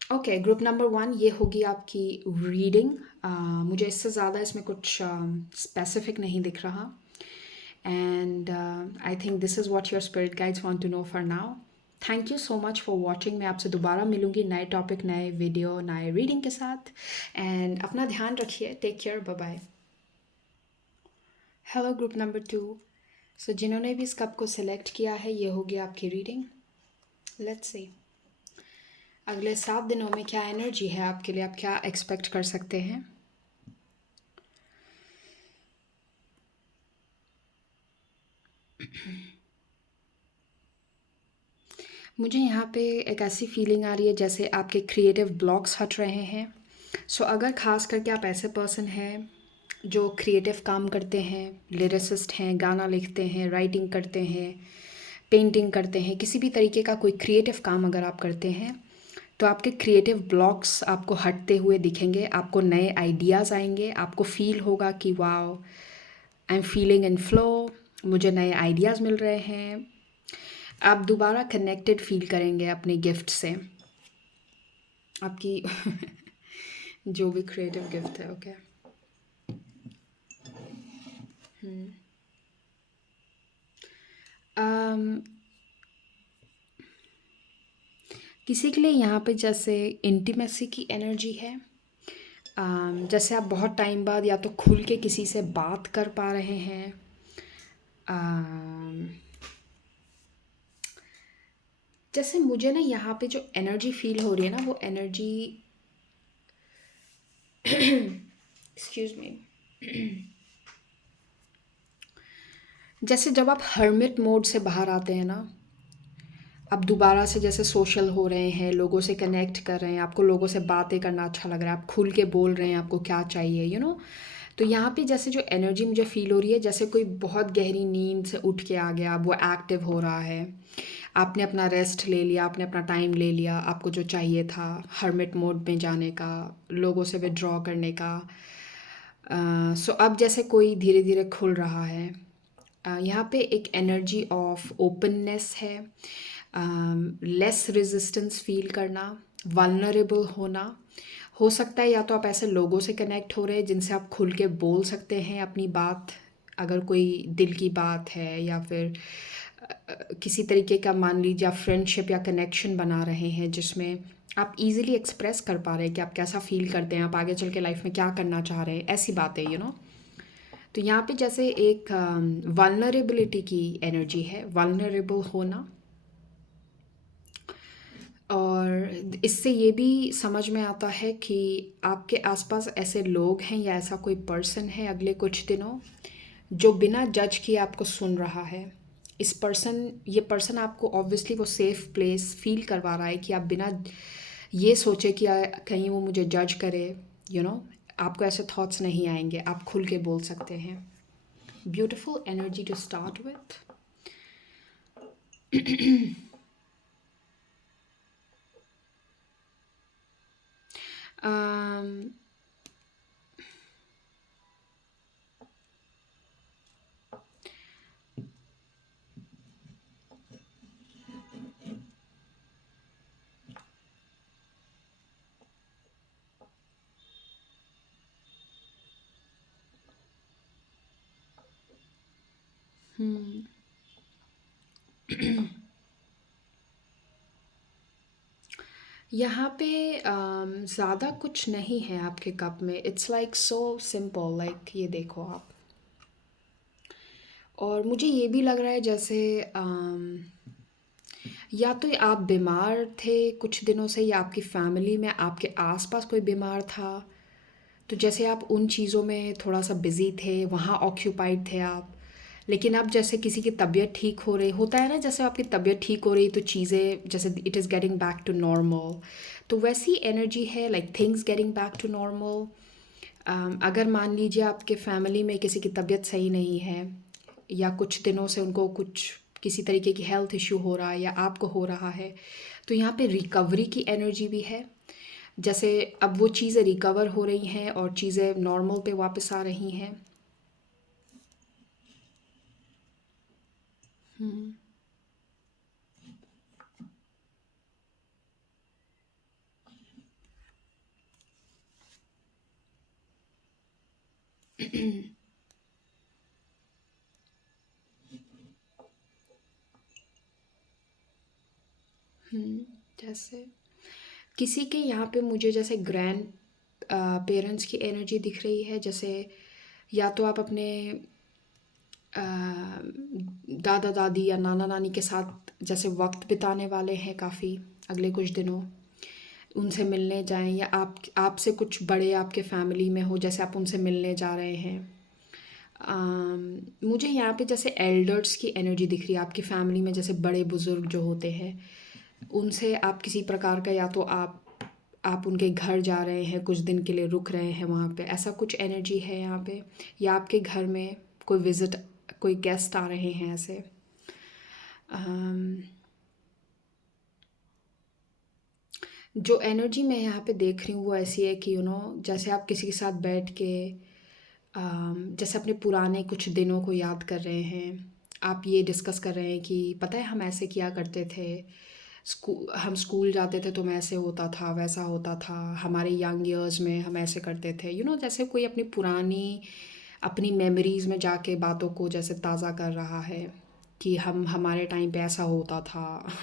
ओके, ग्रुप नंबर 1 ये होगी आपकी रीडिंग। मुझे इससे ज़्यादा इसमें कुछ स्पेसिफिक नहीं दिख रहा, and I think this is what your spirit guides want to know for now. Thank you so much for watching. मैं आपसे दोबारा मिलूँगी नए टॉपिक, नए वीडियो, नए रीडिंग के साथ। एंड अपना ध्यान रखिए। Take care, bye bye. Hello group number 2। So जिन्होंने भी इस कप को सिलेक्ट किया है, ये होगी आपकी रीडिंग। लेट्स सी अगले 7 दिनों में क्या एनर्जी है आपके लिए, आप क्या एक्सपेक्ट कर सकते हैं। मुझे यहाँ पे एक ऐसी फीलिंग आ रही है जैसे आपके क्रिएटिव ब्लॉक्स हट रहे हैं। सो अगर ख़ास करके आप ऐसे पर्सन हैं जो क्रिएटिव काम करते हैं, लिरिसिस्ट हैं, गाना लिखते हैं, राइटिंग करते हैं, पेंटिंग करते हैं, किसी भी तरीके का कोई क्रिएटिव काम अगर आप करते हैं, तो आपके क्रिएटिव ब्लॉक्स आपको हटते हुए दिखेंगे। आपको नए आइडियाज़ आएंगे, आपको फील होगा कि wow, I am feeling in flow, मुझे नए आइडियाज़ मिल रहे हैं। आप दोबारा कनेक्टेड फील करेंगे अपने गिफ्ट से, आपकी जो भी क्रिएटिव गिफ्ट है। ओके, किसी के लिए यहाँ पे जैसे इंटीमेसी की एनर्जी है। जैसे आप बहुत टाइम बाद या तो खुल के किसी से बात कर पा रहे हैं। um, जैसे मुझे ना यहाँ पे जो एनर्जी फील हो रही है ना, वो एनर्जी एक्सक्यूज मी, जैसे जब आप हर्मिट मोड से बाहर आते हैं ना, आप दोबारा से जैसे सोशल हो रहे हैं, लोगों से कनेक्ट कर रहे हैं, आपको लोगों से बातें करना अच्छा लग रहा है, आप खुल के बोल रहे हैं आपको क्या चाहिए, तो यहाँ पे जैसे जो एनर्जी मुझे फील हो रही है, जैसे कोई बहुत गहरी नींद से उठ के आ गया, अब वो एक्टिव हो रहा है। आपने अपना रेस्ट ले लिया, आपने अपना टाइम ले लिया, आपको जो चाहिए था हर्मिट मोड में जाने का, लोगों से विड्रॉ करने का, सो अब जैसे कोई धीरे धीरे खुल रहा है। यहाँ पे एक एनर्जी ऑफ ओपननेस है, लेस रेजिस्टेंस फील करना, वल्नरेबल होना। हो सकता है या तो आप ऐसे लोगों से कनेक्ट हो रहे हैं जिनसे आप खुल के बोल सकते हैं अपनी बात, अगर कोई दिल की बात है, या फिर किसी तरीके का मान लीजिए आप फ्रेंडशिप या कनेक्शन बना रहे हैं जिसमें आप इजीली एक्सप्रेस कर पा रहे हैं कि आप कैसा फील करते हैं, आप आगे चल के लाइफ में क्या करना चाह रहे हैं, ऐसी बातें तो यहाँ पे जैसे एक वल्नरेबिलिटी की एनर्जी है, वल्नरेबल होना। और इससे ये भी समझ में आता है कि आपके आसपास ऐसे लोग हैं या ऐसा कोई पर्सन है अगले कुछ दिनों जो बिना जज किए आपको सुन रहा है। ये पर्सन आपको ऑब्वियसली वो सेफ प्लेस फील करवा रहा है कि आप बिना ये सोचे कि कहीं वो मुझे जज करे, यू नो आपको ऐसे थॉट्स नहीं आएंगे, आप खुल के बोल सकते हैं। Beautiful energy to start with. um, hmm. यहाँ पे ज़्यादा कुछ नहीं है आपके कप में। It's like so simple, like ये देखो आप। और मुझे ये भी लग रहा है जैसे या तो आप बीमार थे कुछ दिनों से, या आपकी फैमिली में आपके आसपास कोई बीमार था, तो जैसे आप उन चीज़ों में थोड़ा सा बिज़ी थे, वहाँ ऑक्यूपाइड थे आप। लेकिन अब जैसे किसी की तबीयत ठीक हो रही होता है ना, जैसे आपकी तबीयत ठीक हो रही तो चीज़ें जैसे it is getting back to normal, तो वैसी एनर्जी है, like things getting back to normal. अगर मान लीजिए आपके फैमिली में किसी की तबीयत सही नहीं है, या कुछ दिनों से उनको कुछ किसी तरीके की हेल्थ इश्यू हो रहा है या आपको हो रहा है, तो यहाँ पे रिकवरी की एनर्जी भी है। जैसे अब वो चीज़ें रिकवर हो रही हैं और चीज़ें नॉर्मल पे वापस आ रही हैं। हम्म। हम्म। जैसे किसी के यहाँ पे मुझे जैसे ग्रैंड पेरेंट्स की एनर्जी दिख रही है, जैसे या तो आप अपने दादा दादी या नाना नानी के साथ जैसे वक्त बिताने वाले हैं काफ़ी अगले कुछ दिनों, उनसे मिलने जाएं, या आपसे कुछ बड़े आपके फैमिली में हो जैसे आप उनसे मिलने जा रहे हैं। मुझे यहाँ पे जैसे एल्डर्स की एनर्जी दिख रही है आपकी फैमिली में, जैसे बड़े बुज़ुर्ग जो होते हैं उनसे आप किसी प्रकार का, या तो आप उनके घर जा रहे हैं, कुछ दिन के लिए रुक रहे हैं वहाँ पे, ऐसा कुछ एनर्जी है यहाँ पे। या आपके घर में कोई विज़िट, कोई गेस्ट आ रहे हैं ऐसे। अम, जो एनर्जी मैं यहाँ पे देख रही हूँ वो ऐसी है कि जैसे आप किसी के साथ बैठ के जैसे अपने पुराने कुछ दिनों को याद कर रहे हैं, आप ये डिस्कस कर रहे हैं कि पता है हम ऐसे किया करते थे, हम स्कूल जाते थे तो ऐसे होता था वैसा होता था, हमारे यंग ईयर्स में हम ऐसे करते थे, जैसे कोई अपनी पुरानी अपनी मेमोरीज़ में जाके बातों को जैसे ताज़ा कर रहा है कि हम हमारे टाइम पे ऐसा होता था।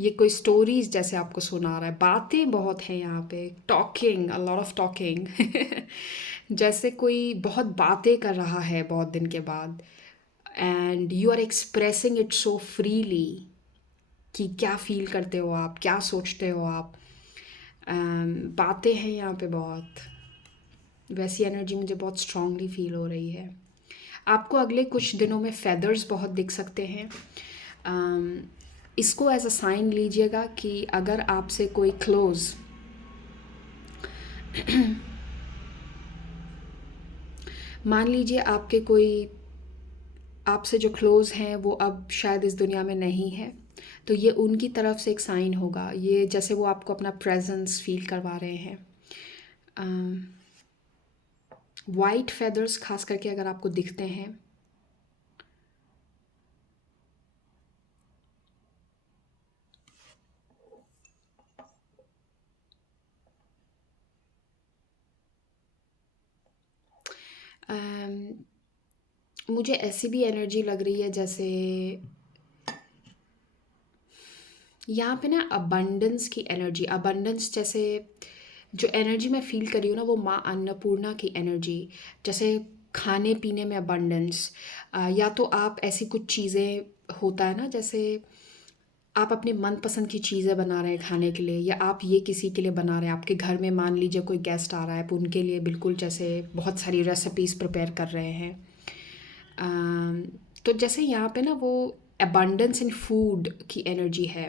ये कोई स्टोरीज जैसे आपको सुना रहा है, बातें बहुत हैं यहाँ पे, talking, a lot of talking. जैसे कोई बहुत बातें कर रहा है बहुत दिन के बाद, and you are expressing it so freely कि क्या फील करते हो आप, क्या सोचते हो आप। बातें हैं यहाँ पे बहुत, वैसी एनर्जी मुझे बहुत स्ट्रांगली फील हो रही है। आपको अगले कुछ दिनों में फेदर्स बहुत दिख सकते हैं। अम, इसको एज अ साइन लीजिएगा कि अगर आपसे कोई क्लोज मान लीजिए आपके कोई आपसे जो क्लोज हैं वो अब शायद इस दुनिया में नहीं है, तो ये उनकी तरफ से एक साइन होगा, ये जैसे वो आपको अपना प्रेजेंस फील करवा रहे हैं। अम, वाइट फेदर्स खास करके अगर आपको दिखते हैं, अम, मुझे ऐसी भी एनर्जी लग रही है जैसे यहाँ पे ना अबंडेंस की एनर्जी, अबंडेंस जैसे जो एनर्जी मैं फ़ील कर रही हूँ ना वो माँ अन्नपूर्णा की एनर्जी। जैसे खाने पीने में अबंडेंस, या तो आप ऐसी कुछ चीज़ें, होता है ना जैसे आप अपने मनपसंद की चीज़ें बना रहे हैं खाने के लिए, या आप ये किसी के लिए बना रहे हैं, आपके घर में मान लीजिए कोई गेस्ट आ रहा है, आप उनके लिए बिल्कुल जैसे बहुत सारी रेसिपीज़ प्रिपेयर कर रहे हैं। अम, तो जैसे यहाँ पे ना वो अबंडेंस इन फूड की एनर्जी है,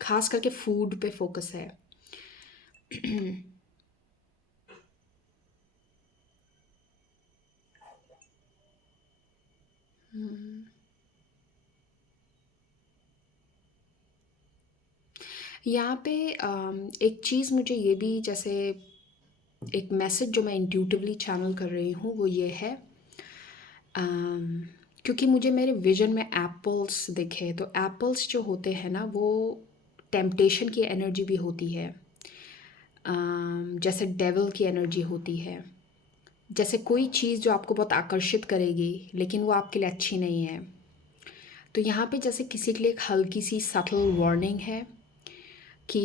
खास करके फूड पे फोकस है। यहाँ पे एक चीज़ मुझे ये भी जैसे एक मैसेज जो मैं इंट्यूटिवली चैनल कर रही हूँ वो ये है, अम, क्योंकि मुझे मेरे विजन में एप्पल्स दिखे, तो एप्पल्स जो होते हैं ना वो टेम्पटेशन की एनर्जी भी होती है। जैसे डेविल की एनर्जी होती है, जैसे कोई चीज़ जो आपको बहुत आकर्षित करेगी लेकिन वो आपके लिए अच्छी नहीं है। तो यहाँ पे जैसे किसी के लिए एक हल्की सी सटल वार्निंग है कि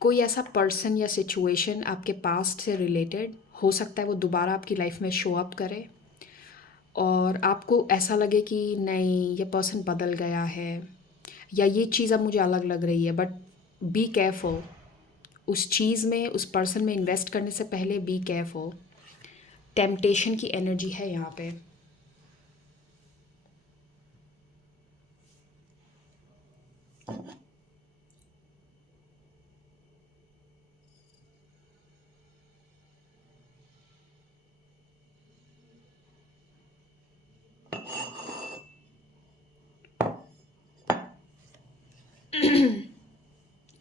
कोई ऐसा पर्सन या सिचुएशन आपके पास्ट से रिलेटेड हो सकता है वो दोबारा आपकी लाइफ में शो अप करे, और आपको ऐसा लगे कि नहीं ये पर्सन बदल गया है, या ये चीज़ अब मुझे अलग लग रही है, बट बी केयरफुल। उस चीज़ में, उस पर्सन में इन्वेस्ट करने से पहले बी केयरफुल। टेम्पटेशन की एनर्जी है यहाँ पे।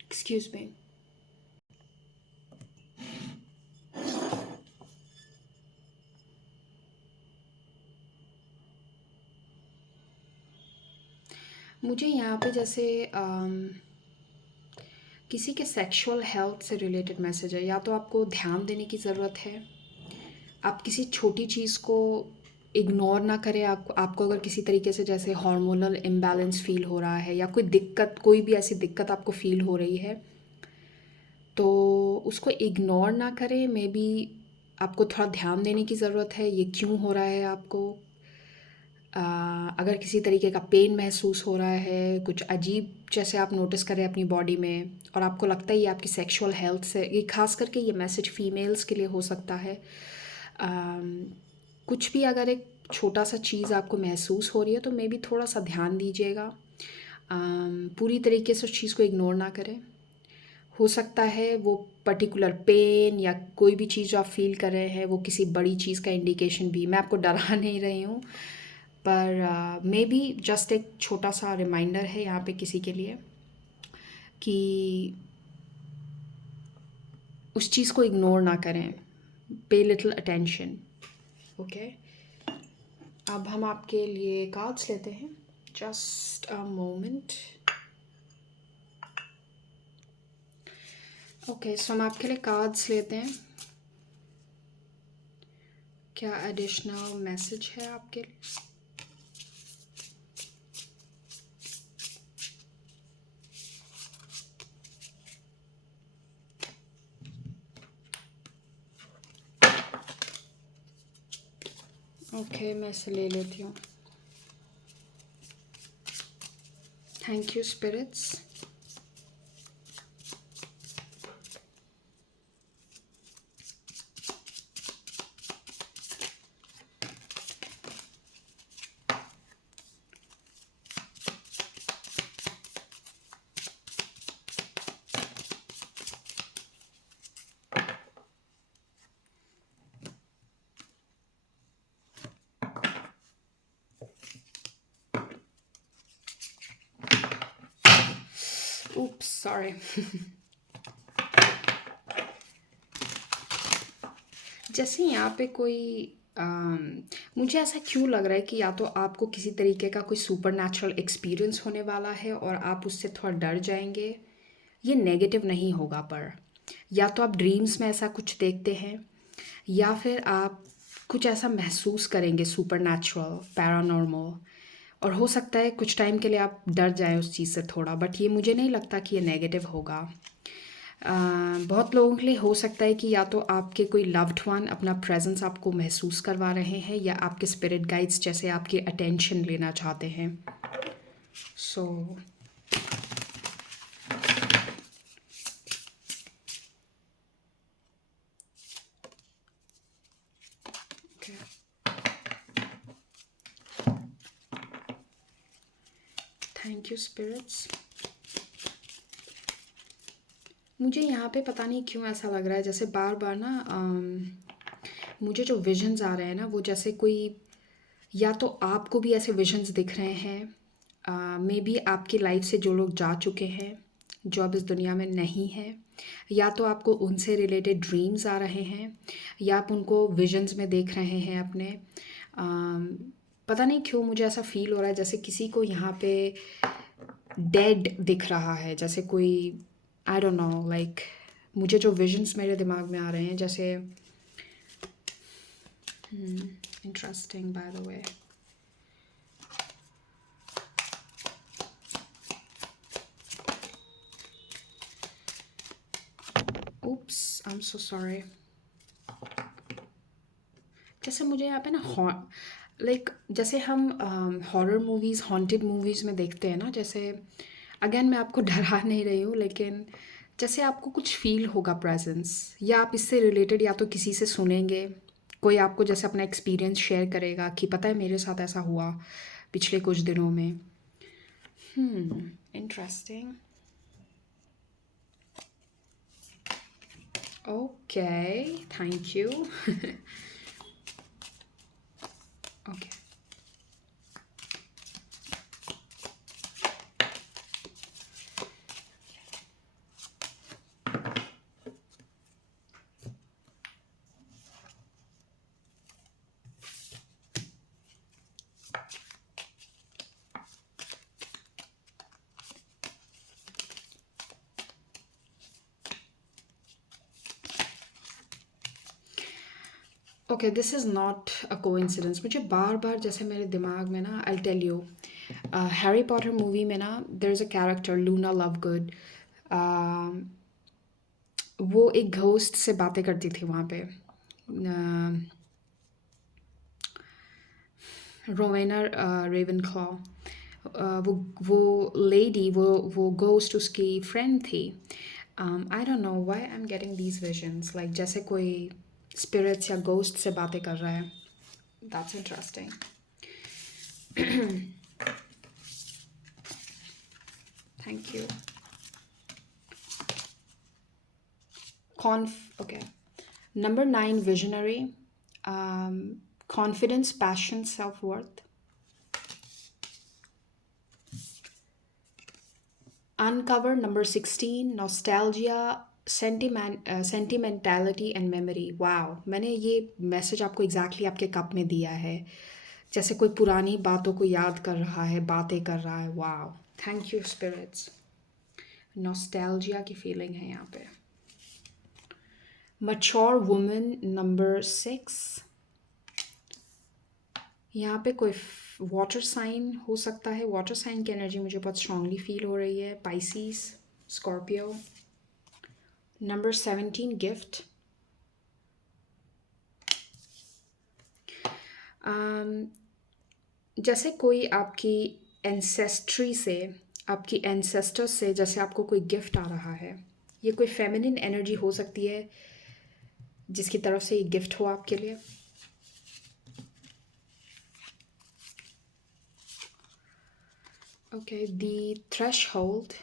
Excuse me. मुझे यहाँ पे जैसे किसी के सेक्सुअल हेल्थ से रिलेटेड मैसेज है, या तो आपको ध्यान देने की ज़रूरत है, आप किसी छोटी चीज़ को इग्नोर ना करें। आपको अगर किसी तरीके से जैसे हार्मोनल इम्बैलेंस फ़ील हो रहा है, या कोई दिक्कत, कोई भी ऐसी दिक्कत आपको फ़ील हो रही है, तो उसको इग्नोर ना करें। मे बी आपको थोड़ा ध्यान देने की ज़रूरत है, ये क्यों हो रहा है आपको। अ, अगर किसी तरीके का पेन महसूस हो रहा है, कुछ अजीब जैसे आप नोटिस करें अपनी बॉडी में, और आपको लगता है ये आपकी सेक्सुअल हेल्थ से, ये खास करके ये मैसेज फीमेल्स के लिए हो सकता है। कुछ भी अगर एक छोटा सा चीज़ आपको महसूस हो रही है तो मे बी थोड़ा सा ध्यान दीजिएगा। पूरी तरीके से उस चीज़ को इग्नोर ना करें। हो सकता है वो पर्टिकुलर पेन या कोई भी चीज़ जो आप फील कर रहे हैं वो किसी बड़ी चीज़ का इंडिकेशन भी, मैं आपको डरा नहीं रही हूँ, पर मे बी जस्ट एक छोटा सा रिमाइंडर है यहाँ पे किसी के लिए कि उस चीज़ को इग्नोर ना करें। पे लिटिल अटेंशन। ओके, अब हम आपके लिए कार्ड्स लेते हैं। Just a moment. ओके, सो हम आपके लिए कार्ड्स लेते हैं। क्या एडिशनल मैसेज है आपके लिए? ओके, मैं इसे ले लेती हूँ। Thank you spirits. Oops, sorry. जैसे यहाँ पे कोई मुझे ऐसा क्यों लग रहा है कि या तो आपको किसी तरीके का कोई सुपरनैचुरल एक्सपीरियंस होने वाला है और आप उससे थोड़ा डर जाएंगे। ये नेगेटिव नहीं होगा, पर या तो आप ड्रीम्स में ऐसा कुछ देखते हैं या फिर आप कुछ ऐसा महसूस करेंगे सुपरनैचुरल पैरानॉर्मल, और हो सकता है कुछ टाइम के लिए आप डर जाएं उस चीज़ से थोड़ा, बट ये मुझे नहीं लगता कि ये नेगेटिव होगा। अ, बहुत लोगों के लिए हो सकता है कि या तो आपके कोई लव्ड वन अपना प्रेजेंस आपको महसूस करवा रहे हैं या आपके स्पिरिट गाइड्स जैसे आपकी अटेंशन लेना चाहते हैं। So thank you spirits. मुझे यहाँ पे पता नहीं क्यों ऐसा लग रहा है जैसे बार बार ना मुझे जो विजन्स आ रहे हैं ना वो जैसे कोई, या तो आपको भी ऐसे विजन्स दिख रहे हैं, मे बी आपकी लाइफ से जो लोग जा चुके हैं जो अब इस दुनिया में नहीं है, या तो आपको उनसे रिलेटेड ड्रीम्स आ रहे हैं या आप उनको विजन्स में देख रहे हैं अपने। पता नहीं क्यों मुझे ऐसा फील हो रहा है जैसे किसी को यहाँ पे डेड दिख रहा है, जैसे कोई, आई डोंट नो, लाइक मुझे जो विजन्स मेरे दिमाग में आ रहे हैं जैसे, interesting by the way. Oops, I'm so sorry। जैसे मुझे यहाँ पे ना लाइक जैसे हम हॉरर मूवीज़ हॉन्टेड मूवीज़ में देखते हैं ना, जैसे अगेन मैं आपको डरा नहीं रही हूँ, लेकिन जैसे आपको कुछ फील होगा प्रेजेंस, या आप इससे रिलेटेड या तो किसी से सुनेंगे, कोई आपको जैसे अपना एक्सपीरियंस शेयर करेगा कि पता है मेरे साथ ऐसा हुआ पिछले कुछ दिनों में। Interesting. Okay, thank you. Okay, okay, this is not a coincidence. मुझे बार बार जैसे मेरे दिमाग में ना, I tell you, Harry Potter movie में ना there is a character Luna Lovegood. वो एक घोस्ट से बातें करती थी वहाँ पे, रोवेना रेवेनक्लॉ। वो लेडी, वो घोस्ट उसकी फ्रेंड थी। I don't know why I am getting these visions, like जैसे कोई स्पिरिट्स या घोस्ट से बातें कर रहा है। That's interesting. Thank you. Okay. Number 9, visionary. Confidence, passion, self-worth. Uncover, number 16, nostalgia, sentimentality and memory. Wow, मैंने ये मैसेज आपको एग्जैक्टली आपके कप में दिया है, जैसे कोई पुरानी बातों को याद कर रहा है, बातें कर रहा है। Wow, thank you spirits. Nostalgia की फीलिंग है यहाँ पे। Mature woman, number 6। यहाँ पे कोई वाटर साइन हो सकता है, वाटर साइन की एनर्जी मुझे बहुत स्ट्रांगली फील हो रही है। Pisces, Scorpio. Number 17, gift. जैसे कोई आपकी एंसेस्ट्री से, आपकी एंसेस्टर्स से जैसे आपको कोई गिफ्ट आ रहा है, ये कोई फेमिनिन एनर्जी हो सकती है जिसकी तरफ से ये गिफ्ट हो आपके लिए। Okay, the threshold.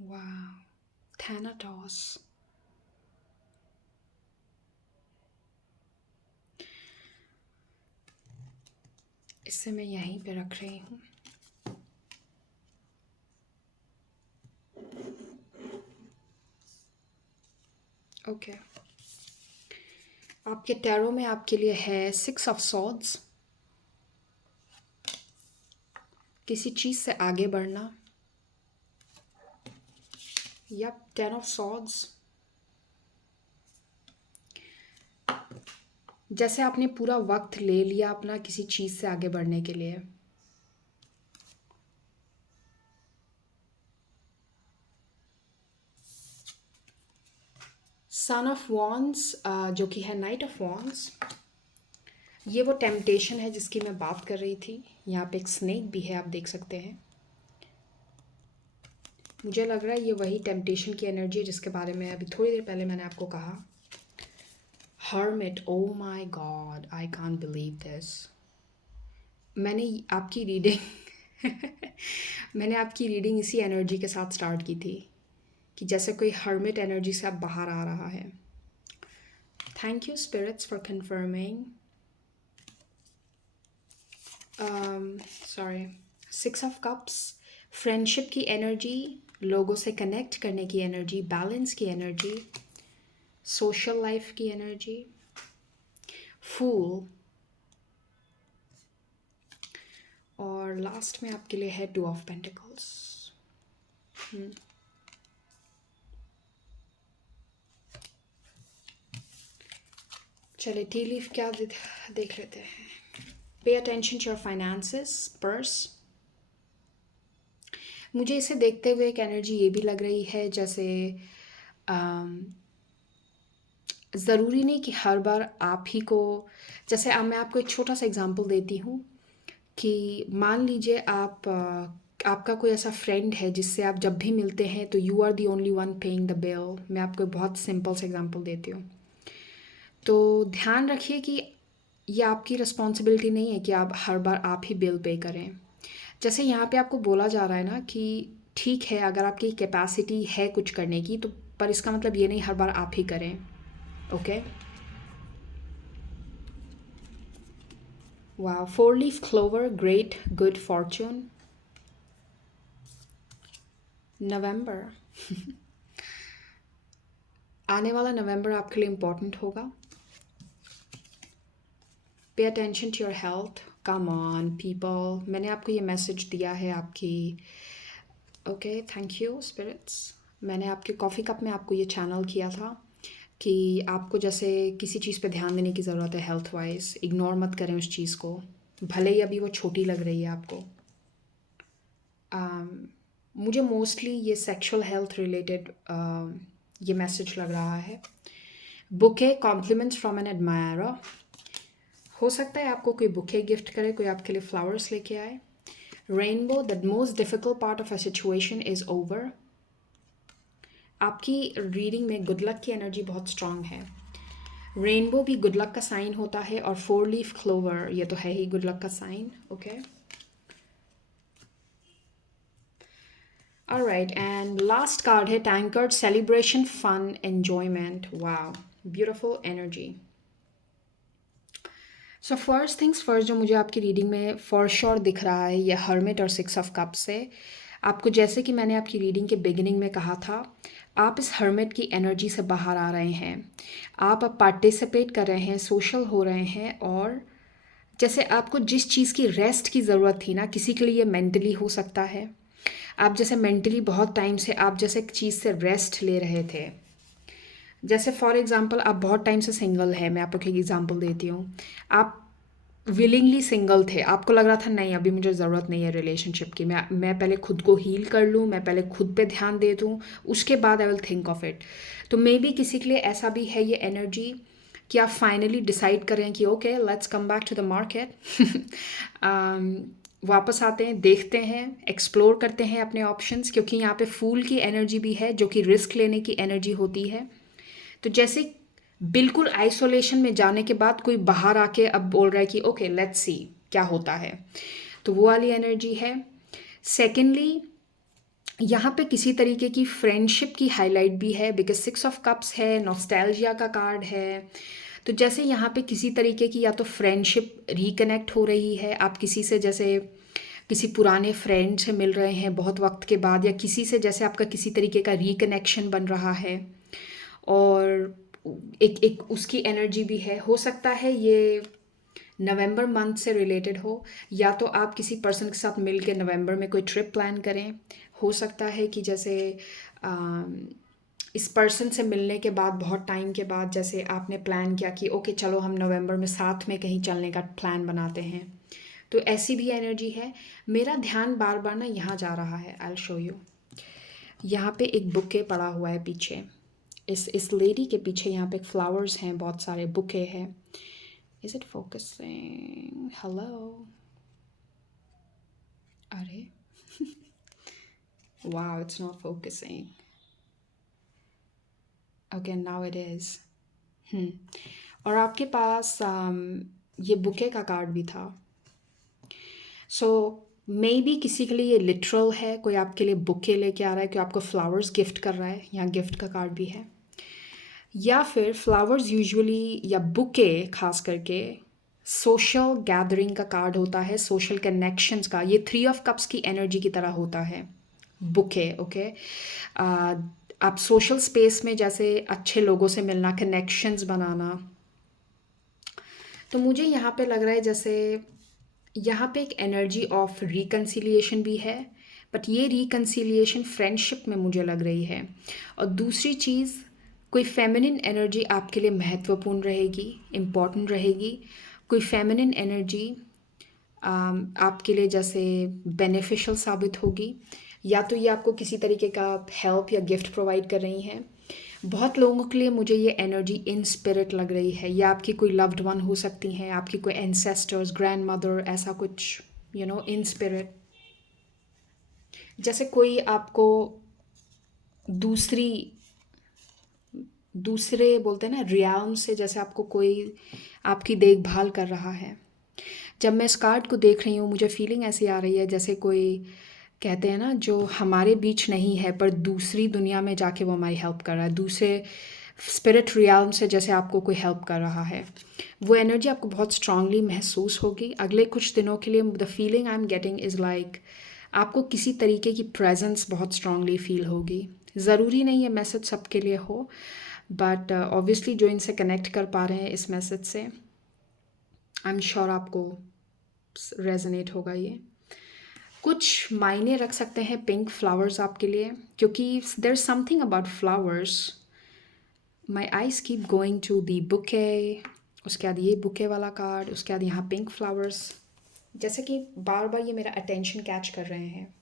वाह, थैनाटॉस। इससे मैं यहीं पे रख रही हूँ। आपके टैरो में आपके लिए है 6 ऑफ सॉर्ड्स, किसी चीज़ से आगे बढ़ना, या 10 ऑफ सॉर्ड्स, जैसे आपने पूरा वक्त ले लिया अपना किसी चीज़ से आगे बढ़ने के लिए। सन ऑफ वॉन्ड्स, जो कि है नाइट ऑफ वॉन्ड्स, ये वो टेम्पटेशन है जिसकी मैं बात कर रही थी। यहाँ पे एक स्नेक भी है, आप देख सकते हैं। मुझे लग रहा है ये वही टेम्पटेशन की एनर्जी है जिसके बारे में अभी थोड़ी देर पहले मैंने आपको कहा। Hermit, oh my God, I can't believe this. मैंने आपकी रीडिंग मैंने आपकी रीडिंग इसी एनर्जी के साथ स्टार्ट की थी कि जैसे कोई हर्मिट एनर्जी से अब बाहर आ रहा है। Thank you spirits for confirming. Sorry, 6 of cups, friendship की एनर्जी, लोगों से कनेक्ट करने की एनर्जी, बैलेंस की एनर्जी, सोशल लाइफ की एनर्जी, फूल, और लास्ट में आपके लिए है 2 ऑफ पेंटिकल्स। चलिए टी लीफ क्या देख लेते हैं। Pay attention to your finances, purse. मुझे इसे देखते हुए एक एनर्जी ये भी लग रही है जैसे ज़रूरी नहीं कि हर बार आप ही को, जैसे अब मैं आपको एक छोटा सा एग्जांपल देती हूँ कि मान लीजिए आपका कोई ऐसा फ्रेंड है जिससे आप जब भी मिलते हैं तो you are the only one paying the bill. मैं आपको एक बहुत सिंपल सा एग्जांपल देती हूँ। तो ध्यान रखिए कि ये आपकी रिस्पॉन्सिबिलिटी नहीं है कि आप हर बार आप ही बिल पे करें। जैसे यहाँ पे आपको बोला जा रहा है ना कि ठीक है अगर आपकी कैपेसिटी है कुछ करने की तो, पर इसका मतलब ये नहीं हर बार आप ही करें। ओके, वाह, 4 leaf clover, great good fortune, November आने वाला नवंबर आपके लिए इम्पोर्टेंट होगा। Pay attention to your health, come on people, मैंने आपको ये मैसेज दिया है आपकी। Okay, thank you spirits. मैंने आपके कॉफ़ी कप में आपको ये चैनल किया था कि आपको जैसे किसी चीज़ पे ध्यान देने की ज़रूरत है हेल्थ वाइज, इग्नोर मत करें उस चीज़ को, भले ही अभी वो छोटी लग रही है आपको। मुझे मोस्टली ये सेक्सुअल हेल्थ रिलेटेड ये मैसेज लग रहा है। Bouquet, compliments from an admirer, हो सकता है आपको कोई बुके गिफ्ट करे, कोई आपके लिए फ्लावर्स लेके आए। Rainbow, the most difficult part of a situation is over. आपकी रीडिंग में गुड लक की एनर्जी बहुत स्ट्रांग है। रेनबो भी गुड लक का साइन होता है और 4 लीफ क्लोवर ये तो है ही गुड लक का sign. Okay, alright, and last card है tankard, celebration, fun, enjoyment. Wow, beautiful energy. So first things first, जो मुझे आपकी रीडिंग में फॉर श्योर दिख रहा है ये हर्मिट और 6 ऑफ कप से आपको, जैसे कि मैंने आपकी रीडिंग के बिगिनिंग में कहा था, आप इस हर्मिट की एनर्जी से बाहर आ रहे हैं। आप अब पार्टिसिपेट कर रहे हैं, सोशल हो रहे हैं, और जैसे आपको जिस चीज़ की रेस्ट की ज़रूरत थी ना, किसी के लिए मेंटली हो सकता है, आप जैसे मेंटली बहुत टाइम से आप जैसे एक चीज़ से रेस्ट ले रहे थे। जैसे फॉर एग्ज़ाम्पल आप बहुत टाइम से सिंगल है, मैं आपको एक एग्ज़ाम्पल देती हूँ। आप विलिंगली सिंगल थे, आपको लग रहा था नहीं अभी मुझे ज़रूरत नहीं है रिलेशनशिप की, मैं पहले खुद को हील कर लूँ, मैं पहले खुद पे ध्यान दे दूँ, उसके बाद I will think of it. तो मे बी किसी के लिए ऐसा भी है ये एनर्जी कि आप फाइनली डिसाइड करें कि okay let's come back to the market, वापस आते हैं, देखते हैं, एक्सप्लोर करते हैं अपने ऑप्शंस, क्योंकि यहाँ पे फूल की एनर्जी भी है जो कि रिस्क लेने की एनर्जी होती है। तो जैसे बिल्कुल आइसोलेशन में जाने के बाद कोई बाहर आके अब बोल रहा है कि ओके लेट्स सी क्या होता है, तो वो वाली एनर्जी है। सेकेंडली, यहाँ पे किसी तरीके की फ्रेंडशिप की हाईलाइट भी है बिकॉज 6 ऑफ कप्स है, नॉस्टैल्जिया का कार्ड है। तो जैसे यहाँ पे किसी तरीके की या तो फ्रेंडशिप रिकनेक्ट हो रही है, आप किसी से जैसे किसी पुराने फ्रेंड से मिल रहे हैं बहुत वक्त के बाद, या किसी से जैसे आपका किसी तरीके का रिकनेक्शन बन रहा है, और एक एक उसकी एनर्जी भी है। हो सकता है ये नवंबर मंथ से रिलेटेड हो, या तो आप किसी पर्सन के साथ मिल के नवंबर में कोई ट्रिप प्लान करें। हो सकता है कि जैसे अम, इस पर्सन से मिलने के बाद बहुत टाइम के बाद जैसे आपने प्लान किया कि ओके चलो हम नवंबर में साथ में कहीं चलने का प्लान बनाते हैं, तो ऐसी भी एनर्जी है। मेरा ध्यान बार बार ना यहाँ जा रहा है, आई विल शो यू। यहाँ पे एक बुके पड़ा हुआ है पीछे, इस लेडी के पीछे यहाँ पे फ्लावर्स हैं, बहुत सारे बुके हैं। Is it focusing? हेलो? अरे वाह, it's not focusing. Okay, now it is. और आपके पास ये बुके का कार्ड भी था। सो मे बी किसी के लिए ये लिटरल है, कोई आपके लिए बुके लेके आ रहा है, कोई आपको फ्लावर्स गिफ्ट कर रहा है, यहाँ गिफ्ट का कार्ड भी है। या फिर फ्लावर्स यूजुअली या बुके खास करके सोशल गैदरिंग का कार्ड होता है, सोशल कनेक्शंस का। ये 3 ऑफ कप्स की एनर्जी की तरह होता है बुके। ओके, आप सोशल स्पेस में जैसे अच्छे लोगों से मिलना, कनेक्शंस बनाना। तो मुझे यहाँ पे लग रहा है जैसे यहाँ पे एक एनर्जी ऑफ रिकन्सिलिएशन भी है, बट ये रिकन्सिलिएशन फ्रेंडशिप में मुझे लग रही है। और दूसरी चीज़, कोई फेमिनिन एनर्जी आपके लिए महत्वपूर्ण रहेगी, इम्पॉर्टेंट रहेगी। कोई फेमिनिन एनर्जी आपके लिए जैसे बेनिफिशियल साबित होगी, या तो ये आपको किसी तरीके का हेल्प या गिफ्ट प्रोवाइड कर रही हैं। बहुत लोगों के लिए मुझे ये एनर्जी इन स्पिरिट लग रही है, या आपकी कोई लव्ड वन हो सकती हैं, आपकी कोई एंसेस्टर्स, ग्रैंड मदर, ऐसा कुछ, इन स्पिरिट। जैसे कोई आपको दूसरी दूसरे बोलते हैं ना रियाल्म से, जैसे आपको कोई आपकी देखभाल कर रहा है। जब मैं इस कार्ड को देख रही हूँ मुझे फीलिंग ऐसी आ रही है जैसे कोई, कहते हैं ना, जो हमारे बीच नहीं है पर दूसरी दुनिया में जाके वो हमारी हेल्प कर रहा है, दूसरे स्पिरिट रियाल्म से जैसे आपको कोई हेल्प कर रहा है। वो एनर्जी आपको बहुत स्ट्रांगली महसूस होगी अगले कुछ दिनों के लिए। The feeling I am getting is like आपको किसी तरीके की प्रेजेंस बहुत स्ट्रांगली फील होगी। ज़रूरी नहीं है मैसेज सबके लिए हो, बट ऑब्वियसली जो इनसे कनेक्ट कर पा रहे हैं इस मैसेज से, आई एम श्योर आपको रेजोनेट होगा ये। कुछ मायने रख सकते हैं पिंक फ्लावर्स आपके लिए, क्योंकि there is something about flowers. My eyes keep going to the bouquet, उसके बाद ये बुके वाला कार्ड, उसके बाद यहाँ पिंक फ्लावर्स, जैसे कि बार बार ये मेरा अटेंशन कैच कर रहे हैं।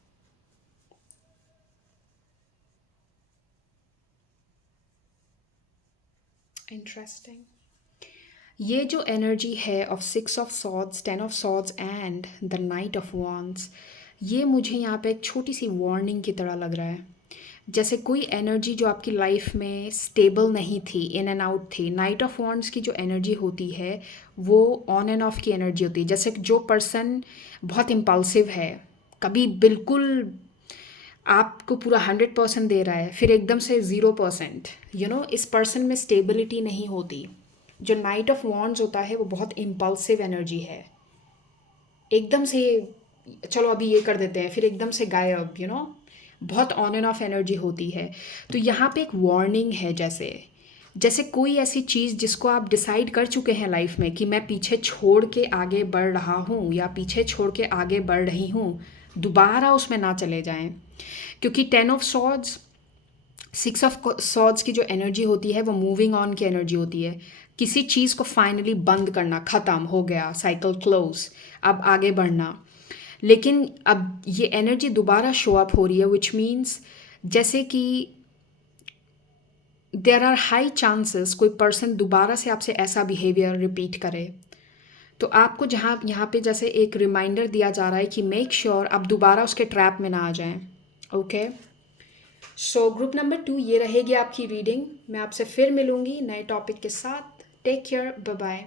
इंटरेस्टिंग। ये जो एनर्जी है of 6 of swords, 10 of swords and the night of wands, ये मुझे यहाँ पे एक छोटी सी वार्निंग की तरह लग रहा है। जैसे कोई एनर्जी जो आपकी लाइफ में स्टेबल नहीं थी, इन एंड आउट थी। नाइट ऑफ वॉन्ड्स की जो एनर्जी होती है वो ऑन एंड ऑफ की एनर्जी होती है। जैसे जो पर्सन बहुत इम्पल्सिव है, कभी बिल्कुल आपको पूरा 100% दे रहा है, फिर एकदम से 0%, इस पर्सन में स्टेबिलिटी नहीं होती। जो नाइट ऑफ वॉन्ड्स होता है वो बहुत इम्पल्सिव एनर्जी है, एकदम से चलो अभी ये कर देते हैं, फिर एकदम से गायब, बहुत ऑन एंड ऑफ एनर्जी होती है। तो यहाँ पे एक वार्निंग है, जैसे जैसे कोई ऐसी चीज़ जिसको आप डिसाइड कर चुके हैं लाइफ में कि मैं पीछे छोड़ के आगे बढ़ रहा हूँ या पीछे छोड़ के आगे बढ़ रही हूँ, दोबारा उसमें ना चले जाएं। क्योंकि 10 ऑफ सॉर्ड्स, 6 ऑफ सॉर्ड्स की जो एनर्जी होती है वो मूविंग ऑन की एनर्जी होती है। किसी चीज़ को फाइनली बंद करना, ख़त्म हो गया, साइकिल क्लोज, अब आगे बढ़ना। लेकिन अब ये एनर्जी दोबारा शो अप हो रही है, विच मीन्स जैसे कि देयर आर हाई चांसेस कोई पर्सन दोबारा से आपसे ऐसा बिहेवियर रिपीट करे। तो आपको जहाँ यहाँ पे जैसे एक रिमाइंडर दिया जा रहा है कि मेक श्योर आप दोबारा उसके ट्रैप में ना आ जाएं। ओके, सो ग्रुप नंबर 2 ये रहेगी आपकी रीडिंग। मैं आपसे फिर मिलूँगी नए टॉपिक के साथ। Take care, bye bye.